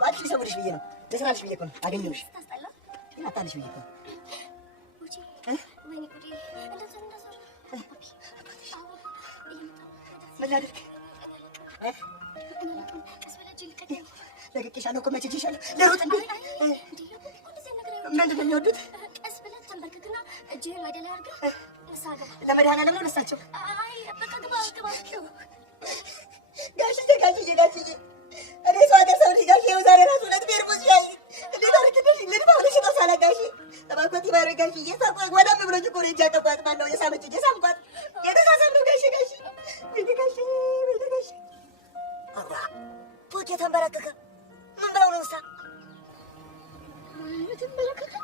ባትሽ ሰውልሽ ብዬ ነው ለስራልሽ ብዬ እኮ ነው አገኘሁሽ ግን አታልሽ ብዬ እኮ ነው ወይኔ ጉዴ እንደዛ ምን ላድርግ ለቅቄሻለሁ እኮ መቼ ሄጄሻለሁ ልሩጥ እንዴ ምንድን ነው የሚወዱት ቀስ ብለህ ተንበርክክና እጅህን ወደ ላይ አድርገህ ንስሓ ግባ ለመድኃኒዓለም ነው ለእሳቸው አይ በቃ ግባ ጋሽዬ እኔ ሰው ሀገር ሰው ልጅ ጋሽዬ ዛሬ ራሱ ሁለት ቤር ሙዝ ያይ እንዴት አድርግልሽ ልድፋ ብለሽ ነው ሳላ ጋሽዬ እባክዎት ይባረ ጋሽዬ ሳቋት ወዳም ብሎኝ እኮ ነው እጅ ያቀባጥ ማነው የሳመች እጅ ሳምቋት የተሳሳም ነው ጋሽ ወይኔ ጋሽ አራ ፖት የተንበረከከ ምን ብለው ነው እሳ የተንበረከከ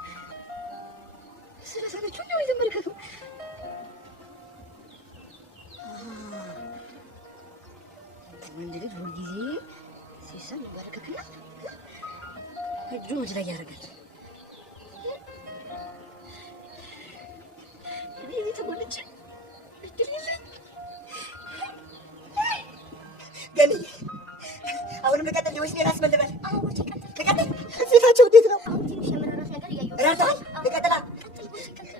ስለሰለችው ነው የተንበረከከ ወንድ ልጅ ሁልጊዜ ሲሰም ይባረከክና እጁን ወደ ላይ ያደርጋል። እኔ ተሞልቼ ገንዬ አሁንም ልቀጥል ሊሆን ሌላ አስመልበል ልቀጥል ፊታቸው እንዴት ነው? ራርተዋል ልቀጥላ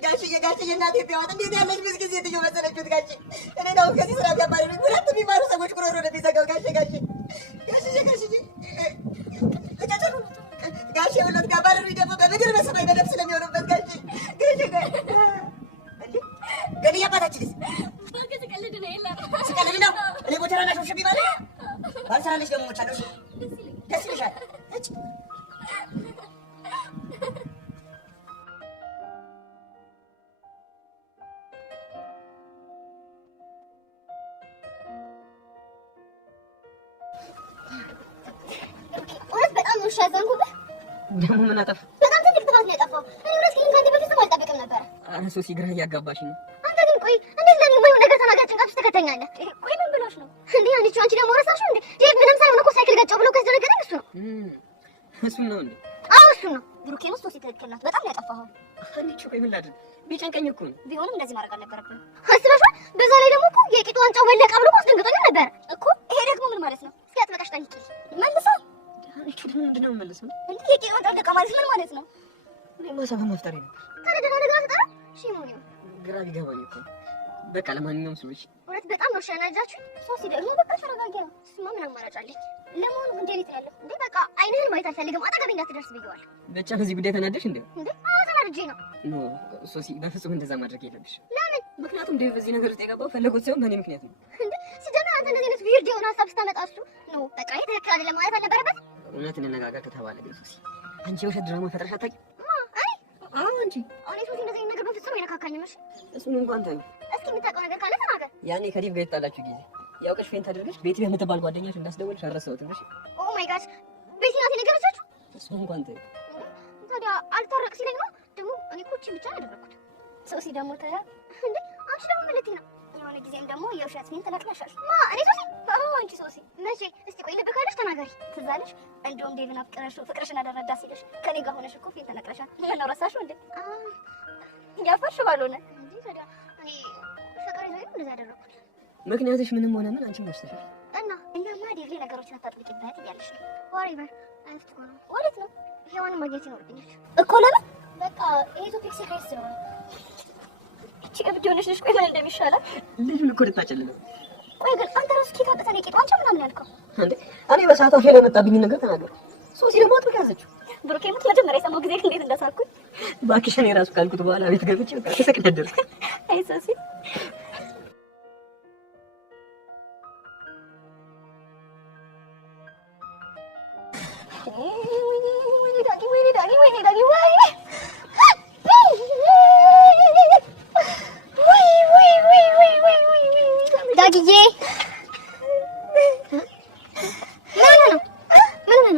ጋሽዬ እናቴ ቢያወጥ እንዴት ያለች ምስኪን ሴትዮ መሰለችሁት ጋሼ እኔ ነው ከዚህ ስራ ጋባሪ ነኝ ሁለት የሚማሩ ሰዎች ጉሮሮ ነው የሚዘጋው ጋሼ ጋሼ ሁለት ጋባሪ ደግሞ በምድር በሰማይ በነፍስ ስለሚሆኑበት ጋሼ ገንዬ አባታችንስ ስቀልድ ነው የለም ስቀልድ ነው እኔ ቦቸራና ሾብሸብ ይባል ባልሰራለች ደግሞ ሞቻለሁ ደስ ይልሻል እጭ ሻዛንኩበት ደግሞ ምን አጠፋ? በጣም ትልቅ ጥፋት ነው ያጠፋው። እኔ እውነት ግን ካንተ በፊት አልጠብቅም ነበር። ኧረ ሶሲ ግራ እያጋባሽ ነው። አንተ ግን ቆይ እንዴት ለኔ የማይሆን ነገር ተናገር ጭንቀት ውስጥ ተከተኛለህ? ቆይ ምን ብሎሽ ነው እንዴ? አንቺ ደግሞ ረሳሽው እንዴ? ዴቭ ምንም ሳይሆን እኮ ሳይክል ገጨው ብሎ ከዘረገረኝ እሱ ነው። እሱን ነው እንዴ? አዎ እሱ ነው። ብሩኬ ነው ሶሲ ትክክል ናት። በጣም ነው ያጠፋኸው። አንቺ ቆይ ምን ላድርግ? ቢጨንቀኝ እኮ ነው። ቢሆንም እንደዚህ ማድረግ አልነበረብህም። አስበሽዋል? በዛ ላይ ደግሞ እኮ የቂጡ ዋንጫው ወለቀ ብሎ አስደንግጦኝ ነበር እኮ። ይሄ ደግሞ ምን ማለት ነው? እስኪ አጥበቃሽ ጠይቂ መልሳ አንቺ ደግሞ ምንድነው የምመልሰው? እንዴ የቂጡ ዋንጫው ወለቀ ማለት ምን ማለት ነው? እኔ ማሰብ መፍጠሬ ነው። ታዲያ ደህና ነገር አትጠራ? እሺ ሞኒው ግራ ቢገባኝ እኮ በቃ ለማንኛውም ሰዎች እውነት በጣም ነው ሸናጃችሁ። ሶሲ ደግሞ በቃ ተረጋጊ ነው። እሱማ ምን አማራጭ አለኝ? ለመሆኑ እንዴት ነው ያለው? እንዴ በቃ አይንህን ማየት አልፈልግም። አጠገቤ እንዳትደርስ ብየዋለሁ። ብቻ በዚህ ጉዳይ ተናደሽ እንዴ? እንዴ አዎ ተናድጄ ነው። ኖ ሶሲ በፍጹም እንደዛ ማድረግ የለብሽ። ለምን? ምክንያቱም ዴቭ በዚህ ነገር ውስጥ የገባው ፈለጎት ሳይሆን በእኔ ምክንያት ነው። እንዴ ሲጀመር አንተ እንደዚህ አይነት ዊርድ የሆነ ሀሳብ ስታመጣ እሱ ኖ በቃ ይሄ ትክክል አይደለም ማለት አልነበረበት። እውነት እንነጋገር ከተባለ ግን ሶሲ አንቺ የውሸት ድራማ ፈጥረሽ አታውቂም? አዎ አንቺ እኔ ሶሲ እንደዚህ አይነት ነገር በፍጹም አይነካካኝም። እሺ እሱን እንኳን ተይው። እስኪ የምታውቀው ነገር ካለ ተናገር። ያኔ ከዴቭ ጋር የተጣላችሁ ጊዜ ያውቅሽ ፌንት አድርገሽ ቤቲ የምትባል ጓደኛሽ እንዳስደወልሽ አልረሳሁትም። እሺ ኦ ማይ ጋድ ቤቲ ናት የነገረቻችሁ? እሱን እንኳን ተይው። ታዲያ አልታረቅ ሲለኝ ነው ደግሞ እኔ እኮ እቺን ብቻ ያደረኩት። ሶሲ ደግሞ ታዲያ እንዴ አንቺ ደግሞ ማለት ነው የሆነ ጊዜም ደግሞ የውሸት ፌንት ተለቅለሻል። እኔ ሶሲ? አዎ አንቺ ሶሲ። መቼ? እስቲ ቆይ ልብ ካለሽ ተናገሪ። ትዝ አለሽ እንደውም ዴቭን ፍቅርሽን አደረዳ ሲልሽ ከኔ ጋር ሆነሽ እኮ ፌንት ተለቅለሻል። ምን ነው ረሳሽው እንዴ? ያፈርሽ ባልሆነ እንዴ ታዲያ እኔ ፍቅር ይዞኝ እንደዛ ያደረኩት። ምክንያትሽ ምንም ሆነ ምን አንቺም ወስተሻል እና እኛማ ዴቭ ነገሮችን አታጥብቂበት እያለሽ ነው። ወሬቨር አንቺ ቆሎ ወዴት ነው? ሄዋንን ማግኘት ይኖርብኛል እኮ። ለምን? በቃ ይሄ ቶፒክ ሲሪየስ ነው። እቺ እብድ ሆነሽ ልጅ ቆይ ምን እንደሚሻላት ልጁን እኮ ልታጨልለው። ቆይ ግን አንተ ራስህ ኬት አውጥተህ ቄጥ አንቺ ምናምን ያልከው እንዴ? እኔ በሰዓቱ አፌ ላይ የመጣብኝ ነገር ተናገርኩ። ሶሲ ደግሞ አጥብቃ ያዘችው። ብሩኬ ሙት መጀመሪያ የሰማው ጊዜ እንዴት እንዳሳልኩኝ እባክሽ እኔ ራሱ ካልኩት በኋላ ቤት ገብቼ በቃ ተሰቅደደር። አይ ሶሲ ዳጊዬ ምን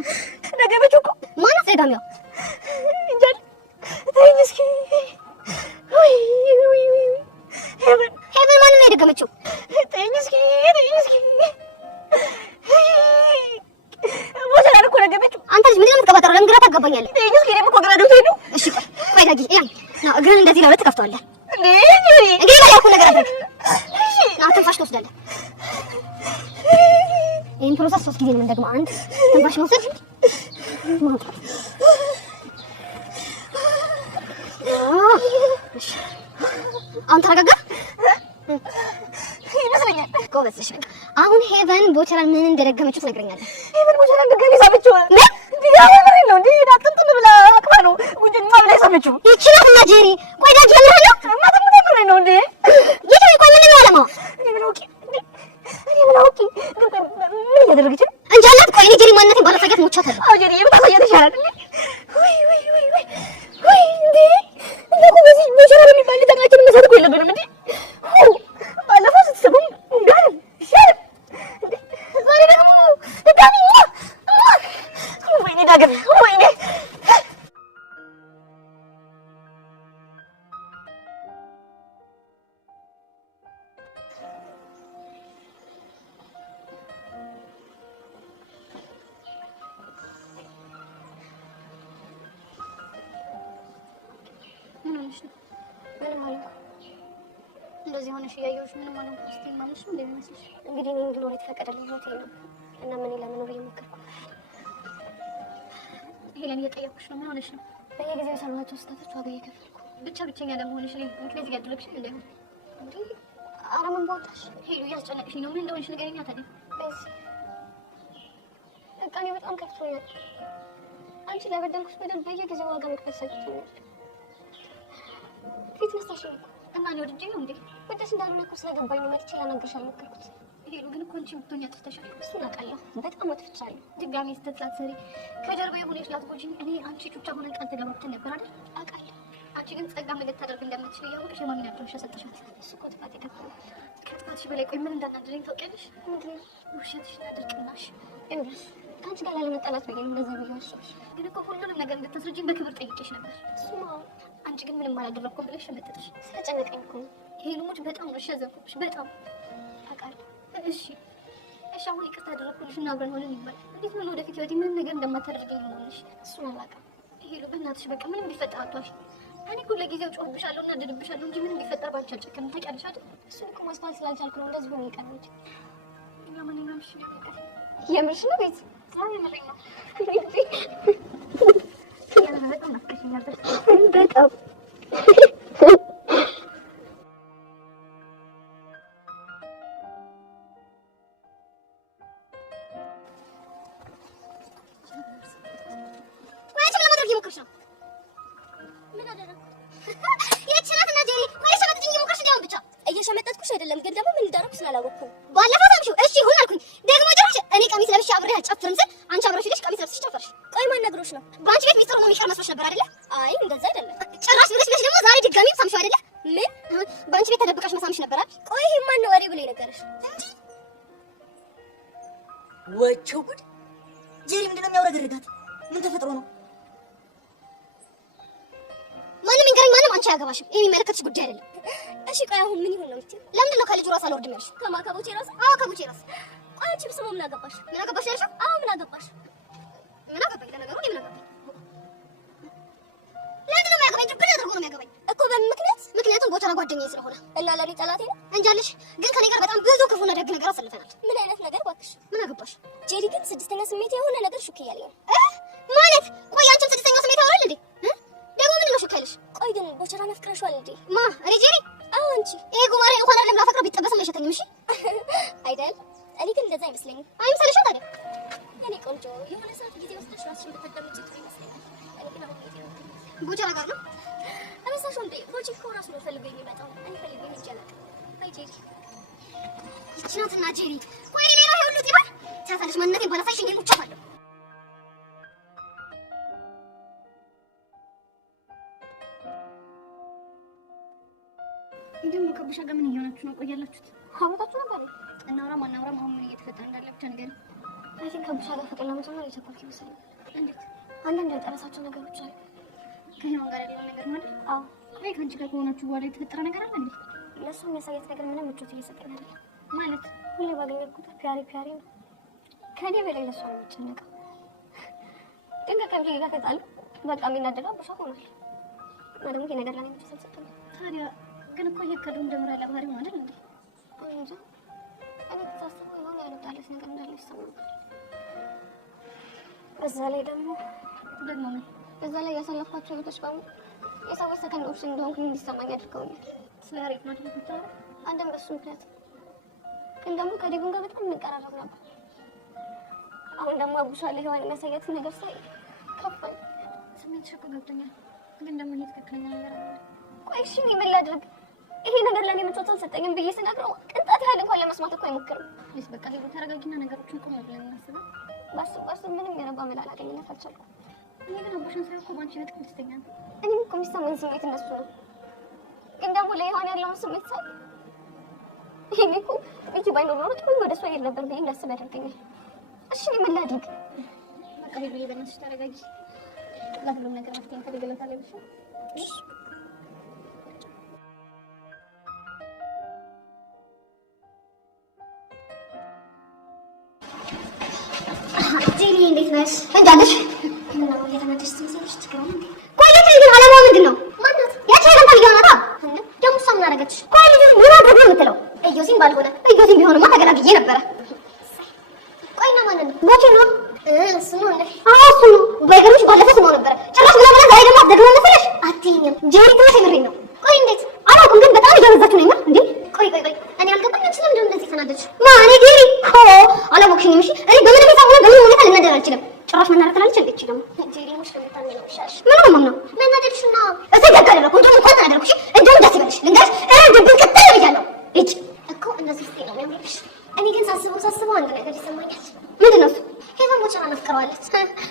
ነገረችው እኮ ማነው ዘጋሚው? እንጃል ተይኝ እስኪ። ሄቨን ማንን ነው የደገመችው? ተይኝ እስኪ ቦሰራ እኮ ነገረችው። አንተ ልጅ ምንድን ነው የምትቀባጠረው? ለምን ግራ ታጋባኛለህ? ተይኝ እስኪ ደግሞ እኮ ግራ ገብቶኝ ነው። እሺ ቆይ ዳጊ እግርን እንደዚህ ለሁለት ትከፍተዋለህ እንዴ ያልኩህ ነገር አድርግ። ትንፋሽ ትወስዳለህ። ይሄን ፕሮሰስ 3 ጊዜ ነው የምንደግመው። አንድ ትንፋሽ መውሰድ ማውጣት። አሁን ተረጋጋ ይመስለኛል። ጎበዝ ነሽ። በቃ አሁን ሄቨን ቦቸራን ምን እንደደገመችው ትነግረኛለህ። ሄቨን ቦቸራን ድጋሚ ሳመችው ነው እንዴ? ዳጥንጥን ብላ አቅፋ ነው ጉንጭን ማብላ ሳመችው። ይችላልና ጄሪ ቆይ ዳጅ ለምን ነው ማተም ነው እንዴ? ጄሪ ቆይ ምን ነው ያለማው? እኔ ምን አውቂ ግን ምን እያደረገች ነው? እንጃ አላት። ቆይ እኔ ጄሪ ማንነቴን ባላሳያት ሞቻታለሁ። አዎ ጄሪ የምታሳያት ይሻላል እንዴ? ወይ እንዴ እንደው በዚህ ቦቸራ በሚባል ተማችን መሰረት እኮ የለብንም እንዴ? ባለፈው ስትሰሙኝ እንዳል ይሻል እንዴ? ዛሬ ደግሞ ድጋሚ ወይኔ ዳግም ወይኔ ምንም አልሆንኩም። እንደዚህ ሆነሽ እያየሁሽ ምንም አልሆንኩም ስትይ ማምንሽ ምን እንደሚመስልሽ? እንግዲህ እኔ እንድኖር የተፈቀደልኝ ህይወቴ ነው እና ምን ለመኖር እየሞከርኩ ሄለን እየጠየኩሽ ነው። ምን ሆነሽ ነው? በየጊዜው የሰራኋቸው ስህተቶች ዋጋ እየከፈልኩ ብቸኛ ለመሆንሽ እኔ ምክንያት እያደረግሽ እንዳይሆን እንዴ? ኧረ ምን በወጣሽ ሄሉ እያስጨነቅሽኝ ነው። ምን እንደሆንሽ ንገሪኝ ታዲያ። በቃ እኔ በጣም ከፍቶኛል። አንቺ ለበደልኩሽ በደል በየጊዜው ዋጋ መክፈል ሰጥቶኛል። ፊት ነስተሽ እና እኔ ወድጄ ነው እንዴ? ወደሽ እንዳልሆነ እኮ ስለገባኝ ነው መጥቼ ላናግርሽ አልሞከርኩት። ሄሉ ግን እኮ አንቺ ብትሆኚ አጥፍተሻል። እሱን አውቃለሁ። በጣም አጥፍቻለሁ። ድጋሚ ስህተት ላትሰሪ ከጀርባዬ ሆነሽ ላትጎጂኝ እኔ አንቺ ጩጫ ሆነን ቃል ተገባብተን ነበር አይደል? አውቃለሁ። አንቺ ግን ጸጋ ምን ልታደርግ እንደምትችል እያወቅሽ የማምን ያልሆንሽ ሰጠሻት። እሱ እኮ ጥፋት የከፋው ከጥፋትሽ በላይ ቆይ ምን እንዳናደረኝ ታውቂያለሽ? ምንድን ነው? ውሸትሽና ድርቅናሽ። ይኸውልሽ ከአንቺ ጋር ላለመጣላት ብዬሽ ነው እንደዛ ብዬሽ አስብሽ። ግን እኮ ሁሉንም ነገር እንድታስረጂኝ በክብር ጠይቄሽ ነበር። እሱማ አንቺ ግን ምንም አላደረኩም ብለሽ ሸመጠጥሽ። ስለጨነቀኝ እኮ ነው። ይሄን ሙጭ በጣም ነው ያዘንኩብሽ። በጣም አውቃለሁ። እሺ አሁን ይቅርታ አደረኩልሽ እና አብረን ሆነን ይባል። እንዴት ነው ወደፊት ህይወቴ ምንም ነገር እንደማታደርገኝ ነው ልሽ? እሱን አላውቅም። ሄሉ በእናትሽ በቃ ምንም ቢፈጠር አትዋሽ። እኔ እኮ ለጊዜው ጮህብሻለሁ እና እናደድብሻለሁ እንጂ ምንም ቢፈጠር ባንቺ አልጨክንም። ታውቂያለሽ አይደል? እሱን እኮ ማስተዋል ስላልቻልኩ ነው እንደዚህ ሆነ ይቀር እንጂ። ለማንኛውም እሺ ነው በቃ። የምርሽ ነው ቤት? አዎ የምሬን ነው። በጣም ናፍቀሽኝ ነበር። በጣም እየሸመጠጥኩሽ አይደለም ግን ደግሞ ምን እንዳደረኩ ስላላወቅኩኝ ባለፈው ታምሽው እሺ ይሁን አልኩኝ። ደግሞ ጭራሽ እኔ ቀሚስ ለብሼ አብሬ አልጨፍርም ስል አንቺ አብረሽ ልጅ ቀሚስ ለብሰሽ ጨፈርሽ። ቆይ ማን ነግሮሽ ነው? በአንቺ ቤት ሚስጥሩ ነው የሚቀር መስሎሽ ነበር አይደለ? አይ እንደዛ አይደለም። ጭራሽ ብለሽ ደግሞ ዛሬ ድጋሚ ሳምሽው አይደለ? ምን በአንቺ ቤት ተደብቀሽ መሳምሽ ነበር አይደል? ቆይ ይሄ ማን ነው ወሬ ብሎ የነገረሽ? እንዴ ወቸው ጉድ! ጄሪ ምንድነው የሚያወረግርጋት? ምን ተፈጥሮ ነው? ማንም ይንገረኝ ማንም፣ አንቺ አያገባሽም። ይሄ የሚመለከትሽ ጉዳይ አይደለም። እሺ ቆይ አሁን ምን ይሁን ነው የምትይው? ለምንድን ነው ከልጁ ራስ አልወርድም ያልሽው? ከቡቼ ራስ? አዎ ከቡቼ ራስ። ቆይ አንቺ ብስሙ ምን አገባሽ? ምን አገባሽ ያልሽው? አዎ ምን አገባሽ? ምን አገባኝ? ለነገሩ እኔ ምን አገባኝ? ለምንድን ነው የሚያገባኝ? ድብን አድርጎ ነው የሚያገባኝ እኮ በምን ምክንያት? ምክንያቱም ቦቸራ ጓደኛዬ ስለሆነ እና ለኔ ጠላቴ ነው እንጃልሽ። ግን ከኔ ጋር በጣም ብዙ ክፉና ደግ ነገር አሳልፈናል። ምን አይነት ነገር እባክሽ? ምን አገባሽ? ጄሪ ግን ስድስተኛ ስሜት የሆነ ነገር ሹክ እያለኝ ነው ማለት። ቆይ አንቺም ስድስተኛ ስሜት ያወራል እንዴ? ደግሞ ምን ነው ሹክ ያለሽ? ቆይ ግን ቦቸራን አፍቅረሽዋል እንዴ? ማ እኔ ጄሪ? አዎ አንቺ። ይሄ ጉማሬ እንኳን አይደለም ላፈቅረው ቢጠበስም አይሸተኝም። እሺ አይደል? እኔ ግን እንደዛ አይመስለኝም። አይመስልሽም ታዲያ? እኔ ቆንጆ የሆነ ሰዓት ጊዜ ወስደሽ ራስሽን ብታዳምጪ ጥሩ ይመስለኛል። እኔ ግን አሁን ጊዜ ነው ቦቸራ ጋር ነው አመሳሽው እንዴ? ቦቼ እኮ ራሱ ነው ፈልጎ የሚመጣው። እኔ ፈልጌ ምን ይቻላል? አይ ጄሪ ይቺ ናትና ጄሪ። ቆይ ሌላ ሁሉ ይባል ታታለሽ ማንነቴን ባላሳይሽ እንዴ ሙቻለሁ። እንደምን ከቡሻ ጋር ምን እየሆናችሁ ነው? ቆያላችሁት? አውራታችሁ ነበር? እናውራም አናውራም አሁን ምን እየተፈጠረ እንዳለ ብቻ ነገር አይ ቲንክ ከቡሻ ጋር ፍቅር ለመጀመር እየቸኮልኩ ይመስለኛል። እንዴት? አንዳንድ ያልጠረሳቸው ነገሮች አሉ። ከሄዋን ጋር ያለው ነገር ማለት? አዎ። ቆይ ከአንቺ ጋር ከሆናችሁ በኋላ የተፈጠረ ነገር አለ እንዴ? ለእሱ የሚያሳየት ነገር ምንም ምቾት እየሰጠኝ አይደለም። ማለት ሁሌ ባገኘት ቁጥር ፒያሪ ነው። ከእኔ በላይ ለእሷ ነው የምትጨነቀው። ድንገት ከብዬ ጋር ከጣሉ በቃ የሚናደደው ቡሻ ሆኗል። እና ደግሞ ይሄ ነገር ላይ ምቾት አልሰጠኝም። ታዲያ ግን እኮ እየከዱ እንደምራለ ባህሪ ማለት እንዴ? እንጃ እኔ ተሳስበው የሆነ ያልወጣለት ነገር እንዳለ ይሰማል። በዛ ላይ ደግሞ በዛ ላይ ያሳለፍኳቸው ህይወቶች በሙሉ የሰዎች ሰከንዶች እንደሆንኩኝ እንዲሰማኝ አድርገውኛል። ስለ ሬት ማድረግ ብቻ አንድም በሱ ምክንያት ግን ደግሞ ከዴቭን ጋር በጣም እንቀራረብ ነበር። አሁን ደግሞ አቡሻለ ሔዋን የሚያሳያት ነገር ሳይ ከፋኝ። ስሜትሽ እኮ ገብቶኛል፣ ግን ደግሞ ይሄ ትክክለኛ ነገር አይደለም። ቆይ እሺ እኔ ምን ላድርግ? ይሄ ነገር ለኔ ምቾት አልሰጠኝም ብዬ ስነግረው ቅንጣት ያህል እንኳን ለመስማት እኮ አይሞክርም። እሺ በቃ ሄዶ ተረጋጊና ነገሮችን ቆም ብለን እናስብ። ባስብ ምንም የረባ መላ ላገኝነት አልቻልኩም። እኔ ግን አቡሽን ሳይሆን እኮ ባንቺ በጣም ደስተኛ ነኝ። እኔም እኮ የሚሰማኝ ስሜት እነሱ ነው፣ ግን ደግሞ ለሔዋን ያለውን ስሜት ሳይ ይሄኔ እኮ ቤቲ ባይኖር ኖሮ ጥሩ ወደ እሷ ይሄድ ነበር ብዬ እንዳስብ ያደርገኛል። እሺ እኔ ምን ላድርግ? በቃ ሄዶ በእናትሽ ተረጋጊ። ለሁሉም ነገር መፍትሄ እንፈልግለታለን። እሺ ጄሪ እንዴት ነሽ? እንዳለሽ ነው የተመደሽ ትመስለሽ ትገራለሽ እንዴ? ቆይ ልጅ ግን አላማው ምንድነው? ማናት? ያቺ ሄደን ታልጋናታ እንዴ? ደግሞ እሷ ምን አደረገች? ቆይ ልጅ ምን አድርጎ ነው የምትለው? እዮሲን ባልሆነ እዮሲን ቢሆንማ ተገላግዬ ነበረ። ቆይና ማለት ነው መቼ ነው? እሱ ነው እንዴ? አዎ እሱ ነው። ባይገርምሽ ባለፈው ስማው ነበረ ጭራሽ ብላ ዛሬ ደግሞ አትደግሞ መሰለሽ? አትይኝም ጄሪ ትንሽ የምሬን ነው። ቆይ እንዴት አላውቅም፣ ግን በጣም እየበዛችሁ ነው። እንዴ ቆይ እኔ አልገባኝም። ስለምን እንደዚህ ተናደድሽ? ማን ጄሪ? አላወቅሽኝም። እሺ እኔ በምንም ሂሳብ ሆነ በምንም ሁኔታ ልናደር አልችልም። ጭራሽ መናደር ትላለች እንዴ? ደግሞ ጄሪ ሙሽ ከመታኝ ነው ሻሽ ምን ነው መናደድሽና እዚህ ገጋለ ነው እንዴ? እንኳን አደረኩሽ እንደውም ደስ ይበልሽ። ልንገርሽ ድብን ከተለ ብያለሁ እጭ እኮ እነዚህ ስቴ ነው የሚያምርሽ። እኔ ግን ሳስበው አንድ ነገር ይሰማኛል። ምንድን ነው እሱ? ሄቨን ቦቻና መፍቀረዋለች።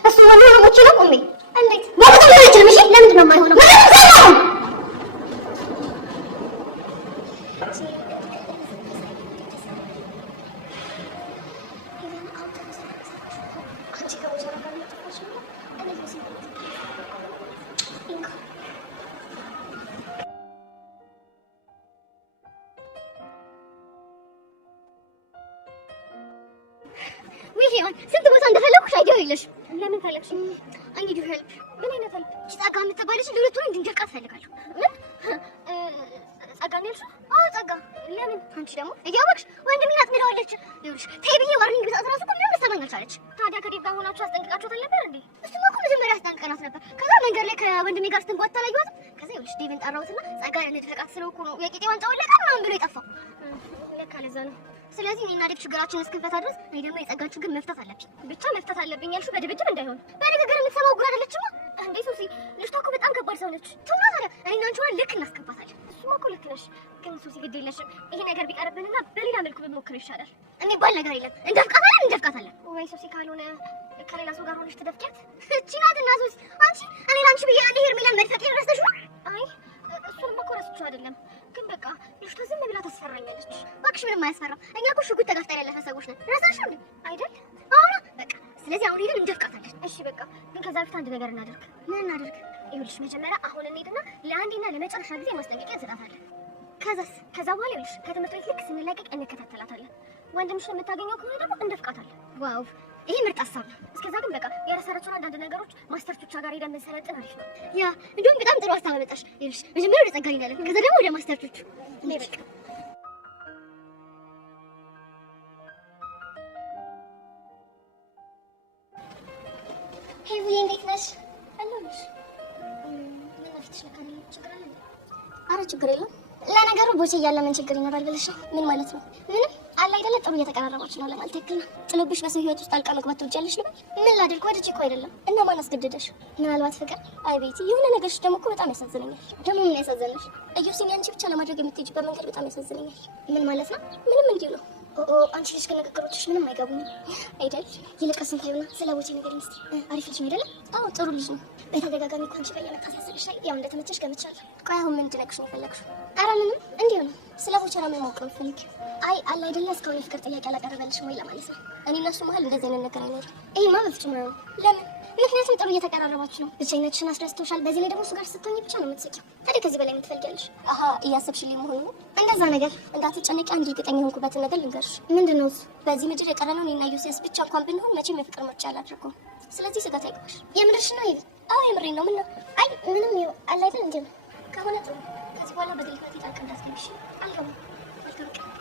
እሱ ማለት ነው ቦቻ ነው ቆሜ እንዴት ማለት ነው? አይችልም። እሺ ለምንድን ነው የማይሆነው? ዊሂውን ስንት ቦታ እንደፈለኩሽ አይዲያው የለሽ። ለምን ፈለግሽ? አይ ኒድ ዩ ሄልፕ። ምን አይነት ሄልፕ? ጸጋ የምትባልሽ ለሁለቱን እንድንጀርቃት ፈልጋለሁ። ምን ጸጋ ነው ያልሽው? አዎ ጸጋ። ለምን? አንቺ ደግሞ እያወቅሽ ወንድሜ ናት ምለዋለች። ይኸውልሽ ተይ ብዬ ዋርኒንግ ብሰጣት እራሱ እኮ ምንም ልትሰማኝ አልቻለች። ታዲያ ከዴቭ ጋር ሆናችሁ አስጠንቅቃችኋት አልነበር እንዴ? እሱማ እኮ መጀመሪያ አስጠንቅቀናት ነበር። ከዛ መንገድ ላይ ከወንድሜ ጋር ስትንጓታ አላየኋትም። ከዛ ይኸውልሽ ዴቭን ጠራሁትና ጸጋ እንድትለቃት ስለው እኮ ነው የቂጤ ዋንጫ ወለቀ ምናምን ብሎ የጠፋው። ለካ ለዛ ነው። ስለዚህ እኔና ዴቭ ችግራችንን እስክንፈታ ድረስ እኔ ደግሞ የጸጋን ችግር መፍታት አለብኝ። ብቻ መፍታት አለብኝ ያልሽው በድብድብ እንዳይሆን። በንግግር የምትሰማው ጉድ አይደለችማ እንዴ ሱሲ። ልጅቷ እኮ በጣም ከባድ ሰው ነች። ተውና ታዲያ እኔና አንቺ ሆነን ልክ እናስገባታለን። እሱማ እኮ ልክ ነሽ፣ ግን ሱሲ ግድ የለሽም። ይሄ ነገር ቢቀርብንና በሌላ መልኩ ብንሞክር ይሻላል። የሚባል ነገር የለም። እንደፍቃታለን። ወይ ሱሲ ካልሆነ ከሌላ ሰው ጋር ሆነሽ ትደፍቂያት። እቺ ናትና ሱሲ። አንቺ እኔ ላንቺ ብዬ አንዴ ሄርሜላን መድፈቄን ረስተሽ ነው? አይ እሱንማ እኮ ረስቼው አይደለም፣ ግን በቃ ልጅቷ ዝም ብላ ታስፈራኛለች። እባክሽ ምንም አያስፈራም። እኛ እኮ ሽጉጥ ተጋፍጠን ያለፈ ሰዎች ነን። ረሳሽ እንዴ? አይደል? አሁን በቃ ስለዚህ አሁን ሄደን እንደፍቃታለን። እሺ በቃ ግን ከዛ በፊት አንድ ነገር እናደርግ። ምን እናደርግ? ይኸውልሽ መጀመሪያ አሁን እንሄድና ለአንዴና ለመጨረሻ ጊዜ ማስጠንቀቂያ እንሰጣታለን። ከዛ በኋላ ይኸውልሽ ከትምህርት ቤት ልክ ስንለቀቅ እንከታተላታለን። ወንድምሽን የምታገኘው ከሆነ ደግሞ እንደፍቃታለን። ዋው ይሄ ምርጥ ሀሳብ ነው። እስከዛ ግን በቃ የረሳናቸውን አንዳንድ ነገሮች ማስተርቶቿ ጋር ሄደን ብንሰለጥን አሪፍ ነው። ያ እንዲሁም በጣም ጥሩ ሀሳብ አመጣሽ። ይኸውልሽ መጀመሪያ ወደ ጸጋ እንሄዳለን፣ ከዛ ደግሞ ወደ ማስተርቶቹ። እኔ በቃ ሄቪ እንዴት ነሽ? አለሁልሽ። ምን ነፍትሽ ለካለ ችግር አለ? ኧረ ችግር የለም። ለነገሩ ቦቼ እያለ ምን ችግር ይኖራል ብለሽ ነው? ምን ማለት ነው? ምንም አለ አይደለ? ጥሩ እየተቀራረባችሁ ነው ለማለት ያክል ነው። ጥሎብሽ በሰው ህይወት ውስጥ ጣልቃ መግባት ትወጃለሽ ልበል? ምን ላድርግ? ወድጄ እኮ አይደለም። እና ማን አስገደደሽ? ምናልባት ፍቅር? አይ ቤቲ፣ የሆነ ነገርሽ ደግሞ እኮ በጣም ያሳዝነኛል። ደግሞ ምን ያሳዝነሽ? እዮሲን ያንቺ ብቻ ለማድረግ የምትሄጂበት መንገድ በጣም ያሳዝነኛል። ምን ማለት ነው? ምንም እንዲሁ ነው። አንቺ ልጅ ከንግግሮችሽ ምንም አይገቡኝም አይደል? ይልቅስ እንታዩና ስለ ቦቼ ነገር ሚስት አሪፍ ልጅ ነው አይደለ? አዎ ጥሩ ልጅ ነው። በተደጋጋሚ እኮ አንቺ በየመጣ ሲያስልሻል። ያው እንደተመቸሽ ገምቻለሁ። ቆይ አሁን ምን እንድነግርሽ ነው የፈለግሽው? ኧረ ምንም እንዲሁ ነው። ስለ ቦቼ ነው የማውቅ ነው ፈልግ። አይ አለ አይደለ እስካሁን የፍቅር ጥያቄ አላቀረበልሽም ወይ ለማለት ነው። እኔ እና እሱ መሀል እንደዚህ አይነት ነገር አይኖርም። ይሄማ በፍጹም ነው። ለምን? ምክንያቱም ጥሩ እየተቀራረባችሁ ነው። ብቻዬነትሽን አስረስቶሻል። በዚህ ላይ ደግሞ እሱ ጋር ስትሆኚ ብቻ ነው የምትስቂው። ታዲያ ከዚህ በላይ የምትፈልጊያለሽ? አሀ እያሰብሽልኝ መሆኑ ነው። እንደዛ ነገር እንዳትጨነቂ። አንድ እርግጠኛ የሆንኩበትን ነገር ልንገርሽ። ምንድን ነው እሱ? በዚህ ምድር የቀረነው እኔና ዮሴስ ብቻ እንኳን ብንሆን መቼም የፍቅር ምርጫ አላደርገውም። ስለዚህ ስጋት አይግባሽ። የምርሽ ነው ይሄ? አዎ የምሬን ነው። ምን ነው? አይ ምንም ይኸው አለ አይደል እንዴ ነው ከሆነ ጥሩ። ከዚህ በኋላ በድልፋት ጣልቃ እንዳትገቢሽ። አልገባም። መልካም ቀን።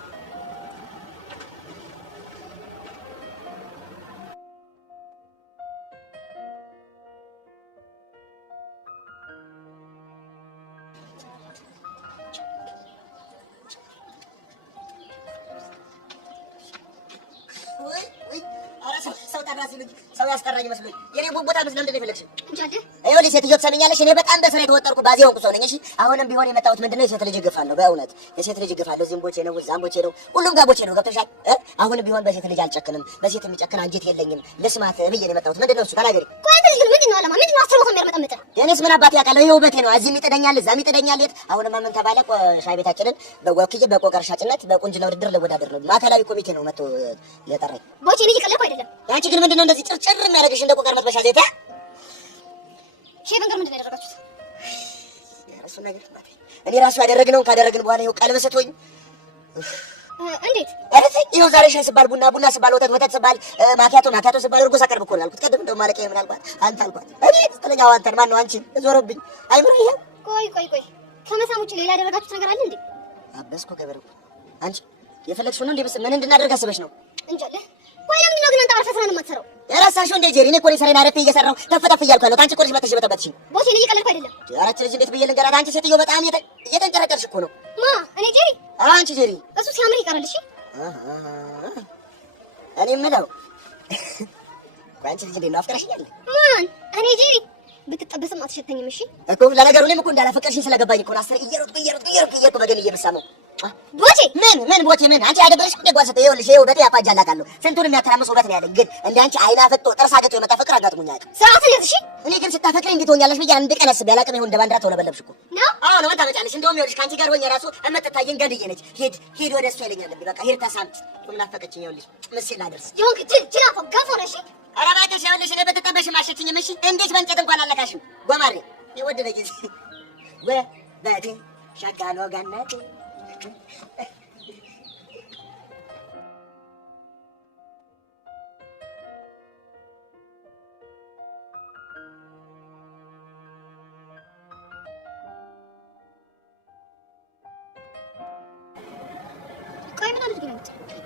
ጠራ ሲሉኝ ሰው ያስጠራኝ መስሎኝ የኔ ቦታ መስሎ እንደኔ ፈለግሽ እንጃደ ይኸውልሽ ሴትዮ ትሰሚኛለሽ እኔ በጣም በስራ የተወጠርኩ ባዜ ሆንኩ ሰው ነኝ እሺ አሁንም ቢሆን የመጣሁት ምንድነው የሴት ልጅ እገፋለሁ በእውነት የሴት ልጅ እገፋለሁ እዚህም ቦቼ ነው እዛም ቦቼ ነው ሁሉም ጋር ቦቼ ነው ገብቶሻል አሁንም ቢሆን በሴት ልጅ አልጨክንም በሴት የሚጨክን አንጀት የለኝም ልስማት ብዬ ነው የመጣሁት ምንድነው እሱ ተናገሪ ቆይ አንተ ልጅ ግን ምንድነው አላማ ምንድነው አስተሮታ የሚያርመጠምጥ የኔስ ምን አባቴ ያውቃለሁ ይሄ ውበቴ ነው እዚህም ይጠደኛል እዛም ይጠደኛል የት አሁንማ ምን ተባለ ሻይ ቤታችንን በወክዬ በቆቀር ሻጭነት በቁንጅና ውድድር ለወዳደር ነው ማዕከላዊ ኮሚቴ ነው መጥቶ የጠራኝ ቦቼ ልጅ ቀለልኩ አይደለም ያንቺ ግን ምንድነው እንደዚህ ጭርጭር የሚያደርግሽ እንደ ቆቀር መጥበሻ ዘይት ሼህ መንገር ምንድነው ያደረጋችሁት እሱ ነገር ማለት እኔ ራሱ ያደረግነውን ካደረግን በኋላ ይኸው ቀለብ ሰጥቶኝ እንዴት አረተኝ ይኸው ዛሬ ሻይ ስባል ቡና ስባል ወተት ስባል ማኪያቶ ስባል እርጎ ሳቀርብ እኮ ነው ያልኩት ቀደም እንደው ማለቀ ምን አልኳት አንተ አልኳት እኔ ስለኛው አንተን ማን ነው አንቺን ዞሮብኝ አይምሮ ይሄ ቆይ ከመሳም ውጪ ሌላ ያደረጋችሁት ነገር አለ እንዴ አበስኩ ገበርኩ አንቺ የፈለግሽው ነው እንዴ ምን እንድናደርግ አስበሽ ነው እንጃለ ወይ ለምን ነው ግን አንተ አረፈ ስራን የማትሰራው የራሳሽው እንደ ጄሪ እኔ እኮ ሰሬን አረፌ እየሰራሁ ተፈተፍ እያልኩ ያለሁት አንቺ እኮ ልጅ መተሽ በተበትሽ ቦቼ ልጅ ቀለልኩ አይደለም አራች ልጅ ቤት ብዬ ልንገራት አንቺ ሴትዮ በጣም እየተንጨረጨርሽ እኮ ነው ማ እኔ ጄሪ አንቺ ጄሪ እሱ ሲያምር ይቀራል እሺ እኔ የምለው አንቺ ልጅ እንዴት ነው አፍቅረሽኛል ማን እኔ ጄሪ ብትጠበስም አትሸተኝም እሺ እኮ ለነገሩ እኔም እኮ እንዳላፈቀርሽኝ ስለገባኝ እኮ አስር እየሮጥኩ በገን እየበሳመው ቦቼ ምን ቦቼ ምን አንቺ ያደበረሽ እንደ ጓሰተ ይኸውልሽ ይኸው ውበቴ ያፋጃላታለሁ ስንቱን የሚያተራምስ ውበት ነው ያለኝ ግን እንደ አንቺ አይና ፈጥቶ ጥርስ አገጥቶ የመጣ ፍቅር አጋጥሞኝ አያውቅም ስርዓት ነው እሺ እኔ ግን ስታፈቅሪ እንዴት ሆኛለሽ ብዬ አንድ ቀን አስቤ አላውቅም ይሁን እንደ ባንዲራ ተወለበለብሽ እኮ ነው አዎ ነው ታመጫለሽ እንደውም ይኸውልሽ ከአንቺ ጋር ሆኜ ራሱ እመትታየን ገድዬ ነች ሂድ ወደ እሱ ይለኛል በቃ ሂድ ተሳምት ምን ናፈቀችኝ ይኸውልሽ ምስል ላደርስ ጆንክ ጅራፎ ገፎ ነው እሺ ኧረ እባክሽ ይኸውልሽ እኔ በተጠበሽም አሸችኝም እሺ እንዴት በእንጨት እንኳን አልነካሽም ጎማሬ የወደደ ጊዜ ወበዴ ሸጋሎ ገነቴ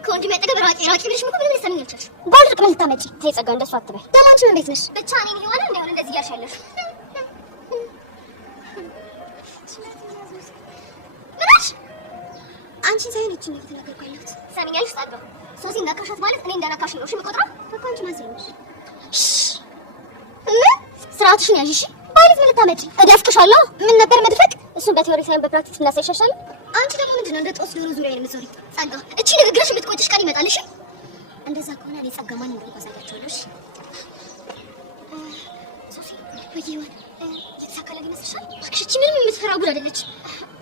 ከወንድሜ አጠገብ ራቂ ብለሽ ምን ልትሰሚኝ አልቻልሽ? ባልርቅ ምን ልታመጪ? ተይ ጸጋ እንደሱ አትበይ። ደማንቺ ምን ቤት ነሽ? ብቻ እኔ ይሆናል እንዳይሆን እንደዚህ እያልሻለሽ ምንሽ አንቺን ሳይሆን እቺን ነው የተናገርኩ ያለሁት። ሰሚኛለሽ ጸጋ ሶሲ እንዳካሻት ማለት እኔ እንዳናካሽ ነው እሺ የምቆጥረው? በቃ አንቺ ማን ስለሆንሽ ስርዓትሽን ያዥ እሺ። ባይልት ምን ልታመጪ? እዳፍቅሻለሁ። ምን ነበር መድፈቅ? እሱን በቲዮሪ ሳይሆን በፕራክቲስ እናሳይ ይሻሻል። አንቺ ደግሞ ምንድነው እንደ ጦስ ዶሮ ዙሪያ የምትዞሪ? ጸጋ እቺ ንግግርሽ የምትቆጭሽ ቀን ይመጣል እሺ። እንደዛ ከሆነ እኔ ጸጋ ማን እንደሆነ አሳያቸዋለሁ እሺ። ሶሲ በይወን የተሳካለ ይመስልሻል? እባክሽ እቺ ምንም የምትፈራ ጉድ አይደለች።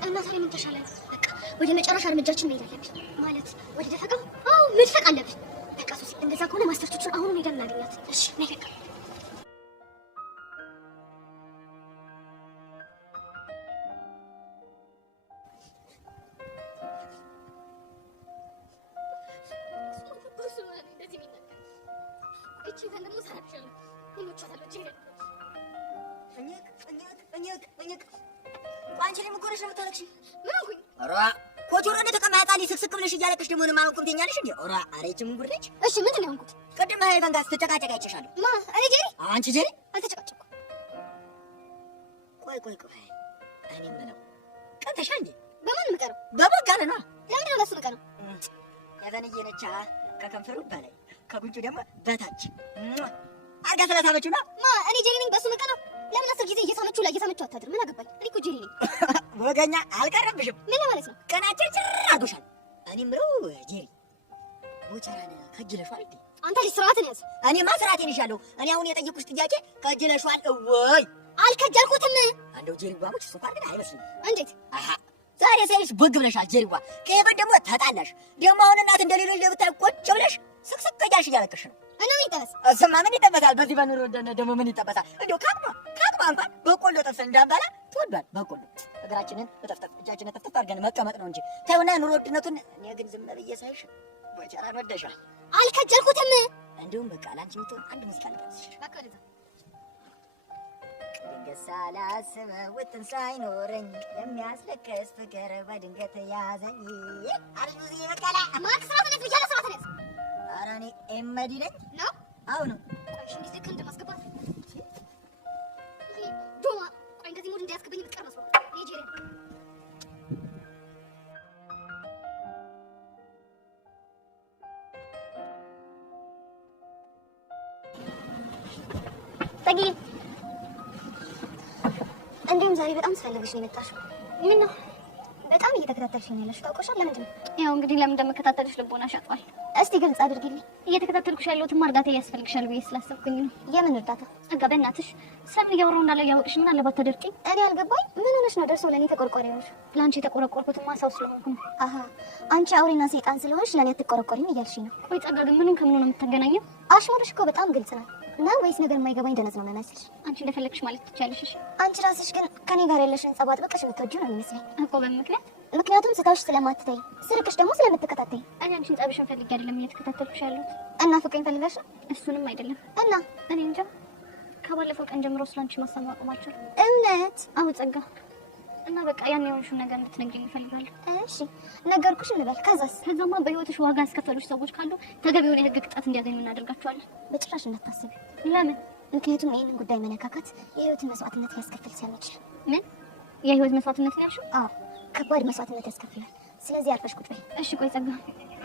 እና ታዲያ ምን ተሻለ? በቃ ወደ መጨረሻ እርምጃችን መሄድ አለብን። ማለት ወደ ደፈቀው? አዎ መድፈቅ አለብን። በቃ ሶሲ እንደዛ ከሆነ ማስተርቶቹን አሁኑን ሄደን እናገኛት እሺ። ነይ በቃ አንቺ ላይ ምኮረሽ ነው የምታለቅሽ? ምን አልኩኝ? ኧረ ኮቾሮ እንደተቀማጣሊ ስቅስቅ ብለሽ እያለቅሽ ደግሞ ምንም አልኩም ትኛለሽ እንዴ? ኧረ አሬች ምን ጉድ ነች? እሺ ምንድን ነው ያልኩት? ቅድም ሀይፈን ጋር ስትጨቃጨቅ አይቼሻለሁ። ማ እኔ ጄሪ? አንቺ ጄሪ? አልተጨቃጨቅኩም። ቆይ እኔ የምለው ቀንተሻል እንዴ? በማን ምቀረው? በቦጋለ ነው። ለምንድን ነው ለሱ ምቀረው? የፈንዬ ነቻ ከከንፈሩ በላይ ከጉንጩ ደግሞ በታች አርጋ ስለሳመችው ነው። ማ እኔ ጄሪ ነኝ በሱ ምቀረው? ለምን 10 ጊዜ እየሳመችው አታድር? ምን አገባኝ? እኔ እኮ ጄሪ ነኝ። ወገኛ አልቀረብሽም። ምን ማለት ነው? ቀናችን ጭር አድርጎሻል። እኔ የምለው ጄሪ ቦቸራን ከጅለሽዋል እንዴ? አንተ ልጅ ስርዓትን ያዝ። እኔማ ስርዓቴን ይዣለሁ። እኔ አሁን የጠየኩሽ ጥያቄ ከጅለሽዋል ወይ? አልከጀልኩትም። አንደው ጄሪዋሞች እሱ እንኳን ግን አይመስልም። እንዴት? አሃ ዛሬ ሳይሽ ቦግ ብለሻል ጄሪዋ። ከሄበን ደግሞ ተጣላሽ። ደግሞ አሁን እናት እንደሌሎች ለብታይ ቆጭ ብለሽ ስቅስቅ እያልሽ እያለቅሽ ነው። እና ምን ይጠበስ? እሱማ ምን ይጠበሳል? በዚህ በኑሮ ወደነ ደግሞ ምን ይጠበሳል? እንደው ካቅማ እንኳን በቆሎ ጥብስ እንዳበላ ትወዷል። በቆሎ እግራችንን በጠፍጠፍ እጃችንን ጠፍጠፍ አድርገን መቀመጥ ነው እንጂ ተይውና ኑሮ ውድነቱን። እኔ ግን ዝም ብዬ ሳይሽ ቦቸራን ወደሻል። አልከጀልኩትም። እንዲሁም በቃ ላንቺ የምትሆን አንድ ሙዚቃ ልጋብዝሽ። በቃ ለዛ ድንገት ሳላስበው ውጥን ሳይኖረኝ የሚያስለቅስ ፍቅር በድንገት ያዘኝ። አሪፍ ሙዚቃ ይበቃላ። ማክ ስርዓትን ያዝ ብያለሁ። ስርዓትን ያዝ። ኧረ እኔ ኤመዲ ነኝ ነው። አሁን ቆይ እሺ፣ እንዴት ልክ እንደማስገባት ይሄ ዶማ። ቆይ እንደዚህ ሙድ እንዲያስገባኝ ብትቀር መስሎ ኒጄሪያ ተረጋጊ። እንዴም ዛሬ በጣም ስፈልግሽ ነው የመጣሽው። ምን ነው? በጣም እየተከታተልሽ ነው ያለሽ። ታውቆሻል። ለምንድን ነው? ያው እንግዲህ ለምን እንደምከታተልሽ ልቦናሽ አጥቷል። እስቲ ግልጽ አድርጊልኝ። እየተከታተልኩሽ ያለሁትማ እርዳታ ያስፈልግሻል ብዬ ስላሰብኩኝ ነው። የምን እርዳታ? ጸጋ በእናትሽ ስለምን እያወራሁ እንዳለ ያወቅሽ ምን አለባት ተደርቂ። እኔ አልገባኝ። ምን ሆነሽ ነው ደርሶ ለእኔ ተቆርቋሪ ሆነሽ? ለአንቺ የተቆረቆርኩትማ ሰው ስለሆንኩ ነው። አሀ አንቺ አውሬና ሰይጣን ስለሆንሽ ለእኔ አትቆረቆሪም እያልሽኝ ነው? ቆይ ጸጋ ግን ምኑን ከምኑ ነው የምታገናኘው? አሽሙርሽ እኮ በጣም ግልጽ ነው። ነው ወይስ ነገር የማይገባኝ ደነዝ ነው መመስልሽ? አንቺ እንደፈለግሽ ማለት ትችያለሽ። እሺ አንቺ ራስሽ ግን ከኔ ጋር ያለሽን ጸብ አጥብቀሽ የምትወጂው ነው የሚመስለኝ እኮ። በምን ምክንያት? ምክንያቱም ስታውሽ ስለማትተይ፣ ስርቅሽ ደግሞ ስለምትከታተይ። እኔ አንቺን ጸብሽን ፈልጌ አይደለም እየተከታተልኩሽ ያለሁት። እና ፍቅሬን ፈልገሽ? እሱንም አይደለም። እና እኔ እንጃ ከባለፈው ቀን ጀምሮ ስላንቺ ማሰማ አቁማቸው። እውነት? አዎ ጸጋ። እና በቃ ያን የሆንሽውን ነገር እንድትነግሪኝ እፈልጋለሁ። እሺ ነገርኩሽ እንበል። ከዛስ? ከዛማ በህይወትሽ ዋጋ ያስከፈሉሽ ሰዎች ካሉ ተገቢውን የህግ ቅጣት እንዲያገኙ እናደርጋቸዋለን። በጭራሽ እንዳታስቢ። ለምን? ምክንያቱም ይህንን ጉዳይ መነካካት የህይወትን መስዋዕትነት ሊያስከፍል ስለሚችል። ምን የህይወት መስዋዕትነት ነው ያልሽው? አዎ ከባድ መስዋዕትነት ያስከፍላል። ስለዚህ አርፈሽ ቁጭ በይ። እሺ ቆይ ጸጋ፣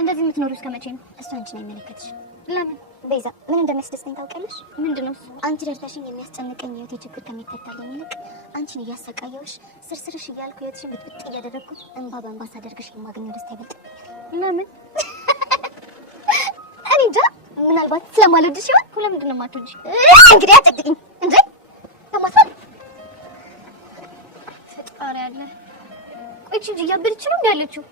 እንደዚህ የምትኖሪው እስከ መቼ ነው? እሱ አንቺን አይመለከትሽም። ለምን? ቤዛ ምን እንደሚያስደስተኝ ታውቂያለሽ? ምንድነው እሱ? አንቺ ደርሰሽኝ የሚያስጨንቀኝ የህይወቴ ችግር ከሚፈታልኝ ይልቅ አንቺን እያሰቃየሁሽ ስርስርሽ እያልኩ ህይወትሽን ብጥብጥ እያደረግኩ እንባ በእንባ ሳደርግሽ የማገኘው ደስታ ይበልጥብኛል። ለምን? እኔ እንጃ፣ ምናልባት ስለማልወድሽ ይሆን? ለምንድን ነው የማትወጂ? እንግዲህ አጨቅጭቅኝ እንጂ ለማሳል ፈጣሪ ያለ። ቆይ እቺ ልጅ እያበደች ነው ያለችው?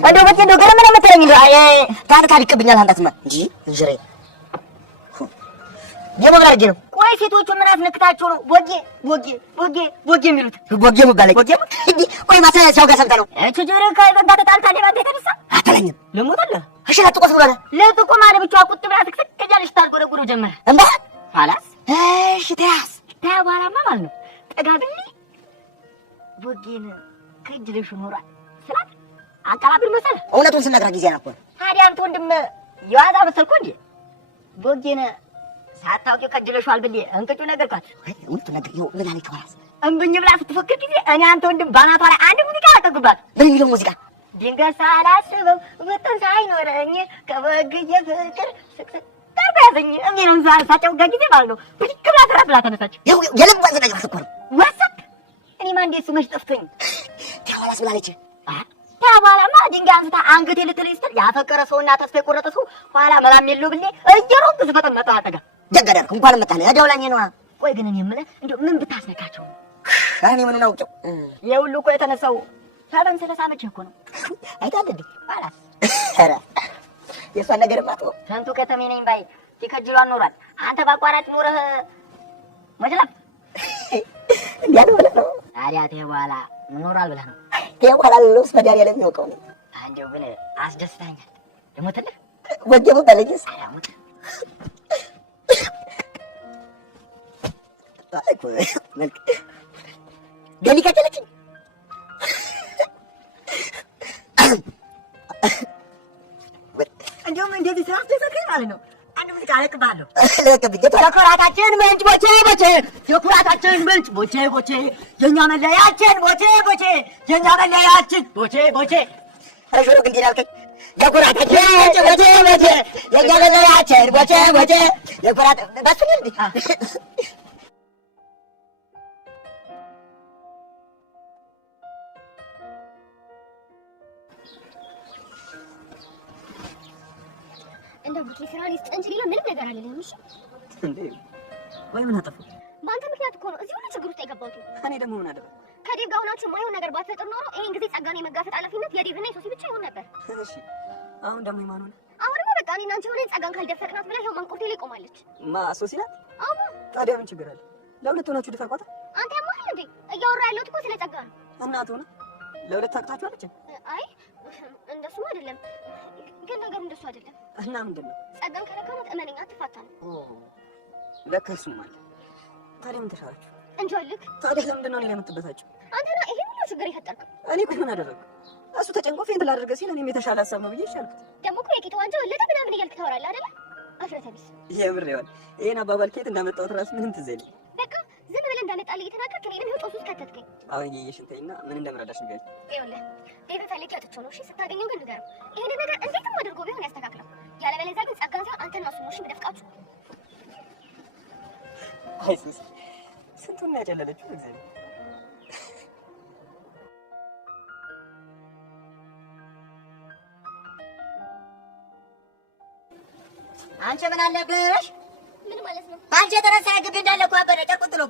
እንደው በቃ እንደው ገረመ ነው የምትለኝ? እንደው አይ ታንካ ሊቀብኛል አንዳትማ እንጂ እንጀሬ የሞግራ አድርጌ ነው። ቆይ ሴቶቹ ምን አስነክታቸው ነው ቦጌ ቦጌ ቦጌ ቦጌ የሚሉት? ቦጌ ሙባለ ቦጌ እንዴ? ቆይ ማሳያ ሲያው ጋር ሰምታ ነው እቺ ጀረ ካይ በቃ ተጣልታለች። ባንተ የተነሳ አትለኝም ለሞታለ እሺ ለጥቆስ ብሏል። ለጥቆ ማለት ብቻ ቁጥ ብላ ትክክል ከጃለሽ ታልጎረጉሩ ጀመረ እንባ ኋላስ እሺ ተያስ ታባራማ ማለት ነው ጠጋብኝ ቦጌን ከጅልሽ ኖሯል ስላት አቀራብር መሰለ። እውነቱን ስነግራ ጊዜ ነበር። ታዲያ አንተ ወንድም የዋዛ መሰልኩ እንዴ? ቦጌን ሳታውቂው ከጅለሽዋል ብዬ እንቅጩ ነገርኳት። እውነቱን ነገር ይኸው ምን አለች ኋላስ እምብኝ ብላ ስትፎክር ጊዜ እኔ አንተ ወንድም ባናቷ ላይ አንድ ሙዚቃ አለቀኩባት። ምን የሚለው ሙዚቃ? ድንገት ሳላስበው ውጥን ሳይኖረኝ ከበግዬ ፍቅር ስቅስቅ ተርበያዘኝ የሚለውን ሳጫውጋ ጊዜ ማለት ነው ብድግ ብላ ተራት ብላ ተነሳች። የልብ ወንዝ ነገር እኮ ነው ወሰብ። እኔማ እንዴት እሱ መች ጠፍቶኝ ኋላስ ምን አለች? ታባላማ ድንጋይ አንስታ አንገቴ ልትለኝ ስትል ያፈቀረ ሰውና ተስፋ የቆረጠ ሰው ኋላ መላም የለው ብዬ እየሮጥኩ ስፈጠን መጣሁ። አጠጋ ጀገዳር እንኳን መጣለ እዳው ላይ ነው። ቆይ ግን እኔ የምልህ እንደው ምን ብታስነካቸው? እኔ ምን እናውቀው? የሁሉ እኮ የተነሳው ሰበን ስለሳመች እኮ ነው። አይታል እንዴ ባላስ ኧረ የሷን ነገር ማጥቶ ከንቱ ከተሜ ነኝ ባይ ሲከጅሏን ኖሯል። አንተ ባቋራጭ ኖረህ መጀላም እንዴ ነው ታዲያ ተባላ ኖሯል ብለህ ነው የኋላ ለውስ መዳር ያለ የሚያውቀው ነው። አንዴው ግን አስደስታኛል። ደሞትልህ ወጀቡ በለኝስ አያሙት ታይኮ መልክ ገሊ ከተለችኝ እንደውም እንደዚህ ስራ አስደሰተኝ ማለት ነው። አንድ ሙዚቃ አለቅብሃለሁ። ለቅብኝ የኩራታችን ምንጭ ቦቼ ቦቼ የኩራታችን ምንጭ ቦቼ ቦቼ የኛ መለያችን ቦቼ ቦቼ የኛ መለያችን ቦቼ ቦቼ አሽሮ ግን ይላልከኝ የኩራታችን ምንጭ ቦቼ ቦቼ የኛ መለያችን ቦቼ ቦቼ የኩራት ባስኝ እንዴ እንደ ቡኬ ስራ ሊስጥ እንጂ ሌላ ምንም ነገር አልልህም። እሺ እንዴ ወይ ምን አጠፋ? በአንተ ምክንያት እኮ ነው እዚህ ሁሉ ችግር ውስጥ የገባሁት። እኔ ደግሞ ምን አደረኩ? ከዴቭ ጋር ሆናችሁ የማይሆን ነገር ባትፈጥር ኖሮ ይሄን ጊዜ ጸጋን የመጋፈጥ ኃላፊነት የዴቭና የሶሲ ብቻ ይሆን ነበር። እሺ አሁን ደግሞ የማን ሆነ? አሁንማ በቃ እኔና አንቺ ሆነን ጸጋን ካልደፈቅናት ብላ ይኸው ማንቆርቴ ላይ ቆማለች። ማ ሶሲ ናት? አዎ ታዲያ ምን ችግር አለ? ለሁለት ሆናችሁ ልታርቋታ? አንተ ያማል እንዴ? እያወራ ያለሁት እኮ ስለ ጸጋ ነው። እናት ሆነ ለሁለት ታቅታችሁ አለች? አይ እንደሱ አይደለም፣ ግን ነገሩ እንደሱ አይደለም። እና ምንድነው? ጸጋን ከለካናት እመነኛ ትፋታ ነው። ለካ እሱም አለ። ታዲያ ምን ተሻላችሁ? እንጆልክ ታዲያ ለምንድን ነው እኔ የምትበሳችሁ? አንተና ይሄ ሁሉ ችግር የፈጠርከው? እኔ እኮ ምን አደረግኩ? እሱ ተጨንቆ ፌንት ላደርገ ሲል እኔም የተሻለ ሀሳብ ነው ብዬ ይሻልኩት። ደግሞ እኮ የቂጥ ዋንጃ ወለደ ምናምን እያልክ ታወራለህ አይደለ? አፍረተቢስ የምር ይሆን ይሄን አባባል ከየት እንዳመጣሁት እራሱ ምንም ትዝ አይለኝም። በቃ ዝም ብለህ እንዳመጣልህ እየተናገርክ እኔንም ህይወት ውስጥ ከተትከኝ። አሁን እየሽን ተይና ምን እንደምረዳሽ ንገሪኝ። ይኸውልህ ዴቪድ ፈልጌ አጥቼው ነው። እሺ ስታገኘው ግን ንገረው። ይሄን ነገር እንዴትም አድርጎ ቢሆን ያስተካክለው። ያለበለዚያ ግን ጸጋን ሳይሆን አንተና እሱ ነው እሺ የምደፍቃችሁ። አይ ሱስ ስንቱን ነው ያጨለለችው እግዚአብሔር። አንቺ ምን አለብሽ? ምን ማለት ነው? አንቺ የተረሳ ግቢ እንዳለ እኮ አበደ ጨርቁን ጥሎ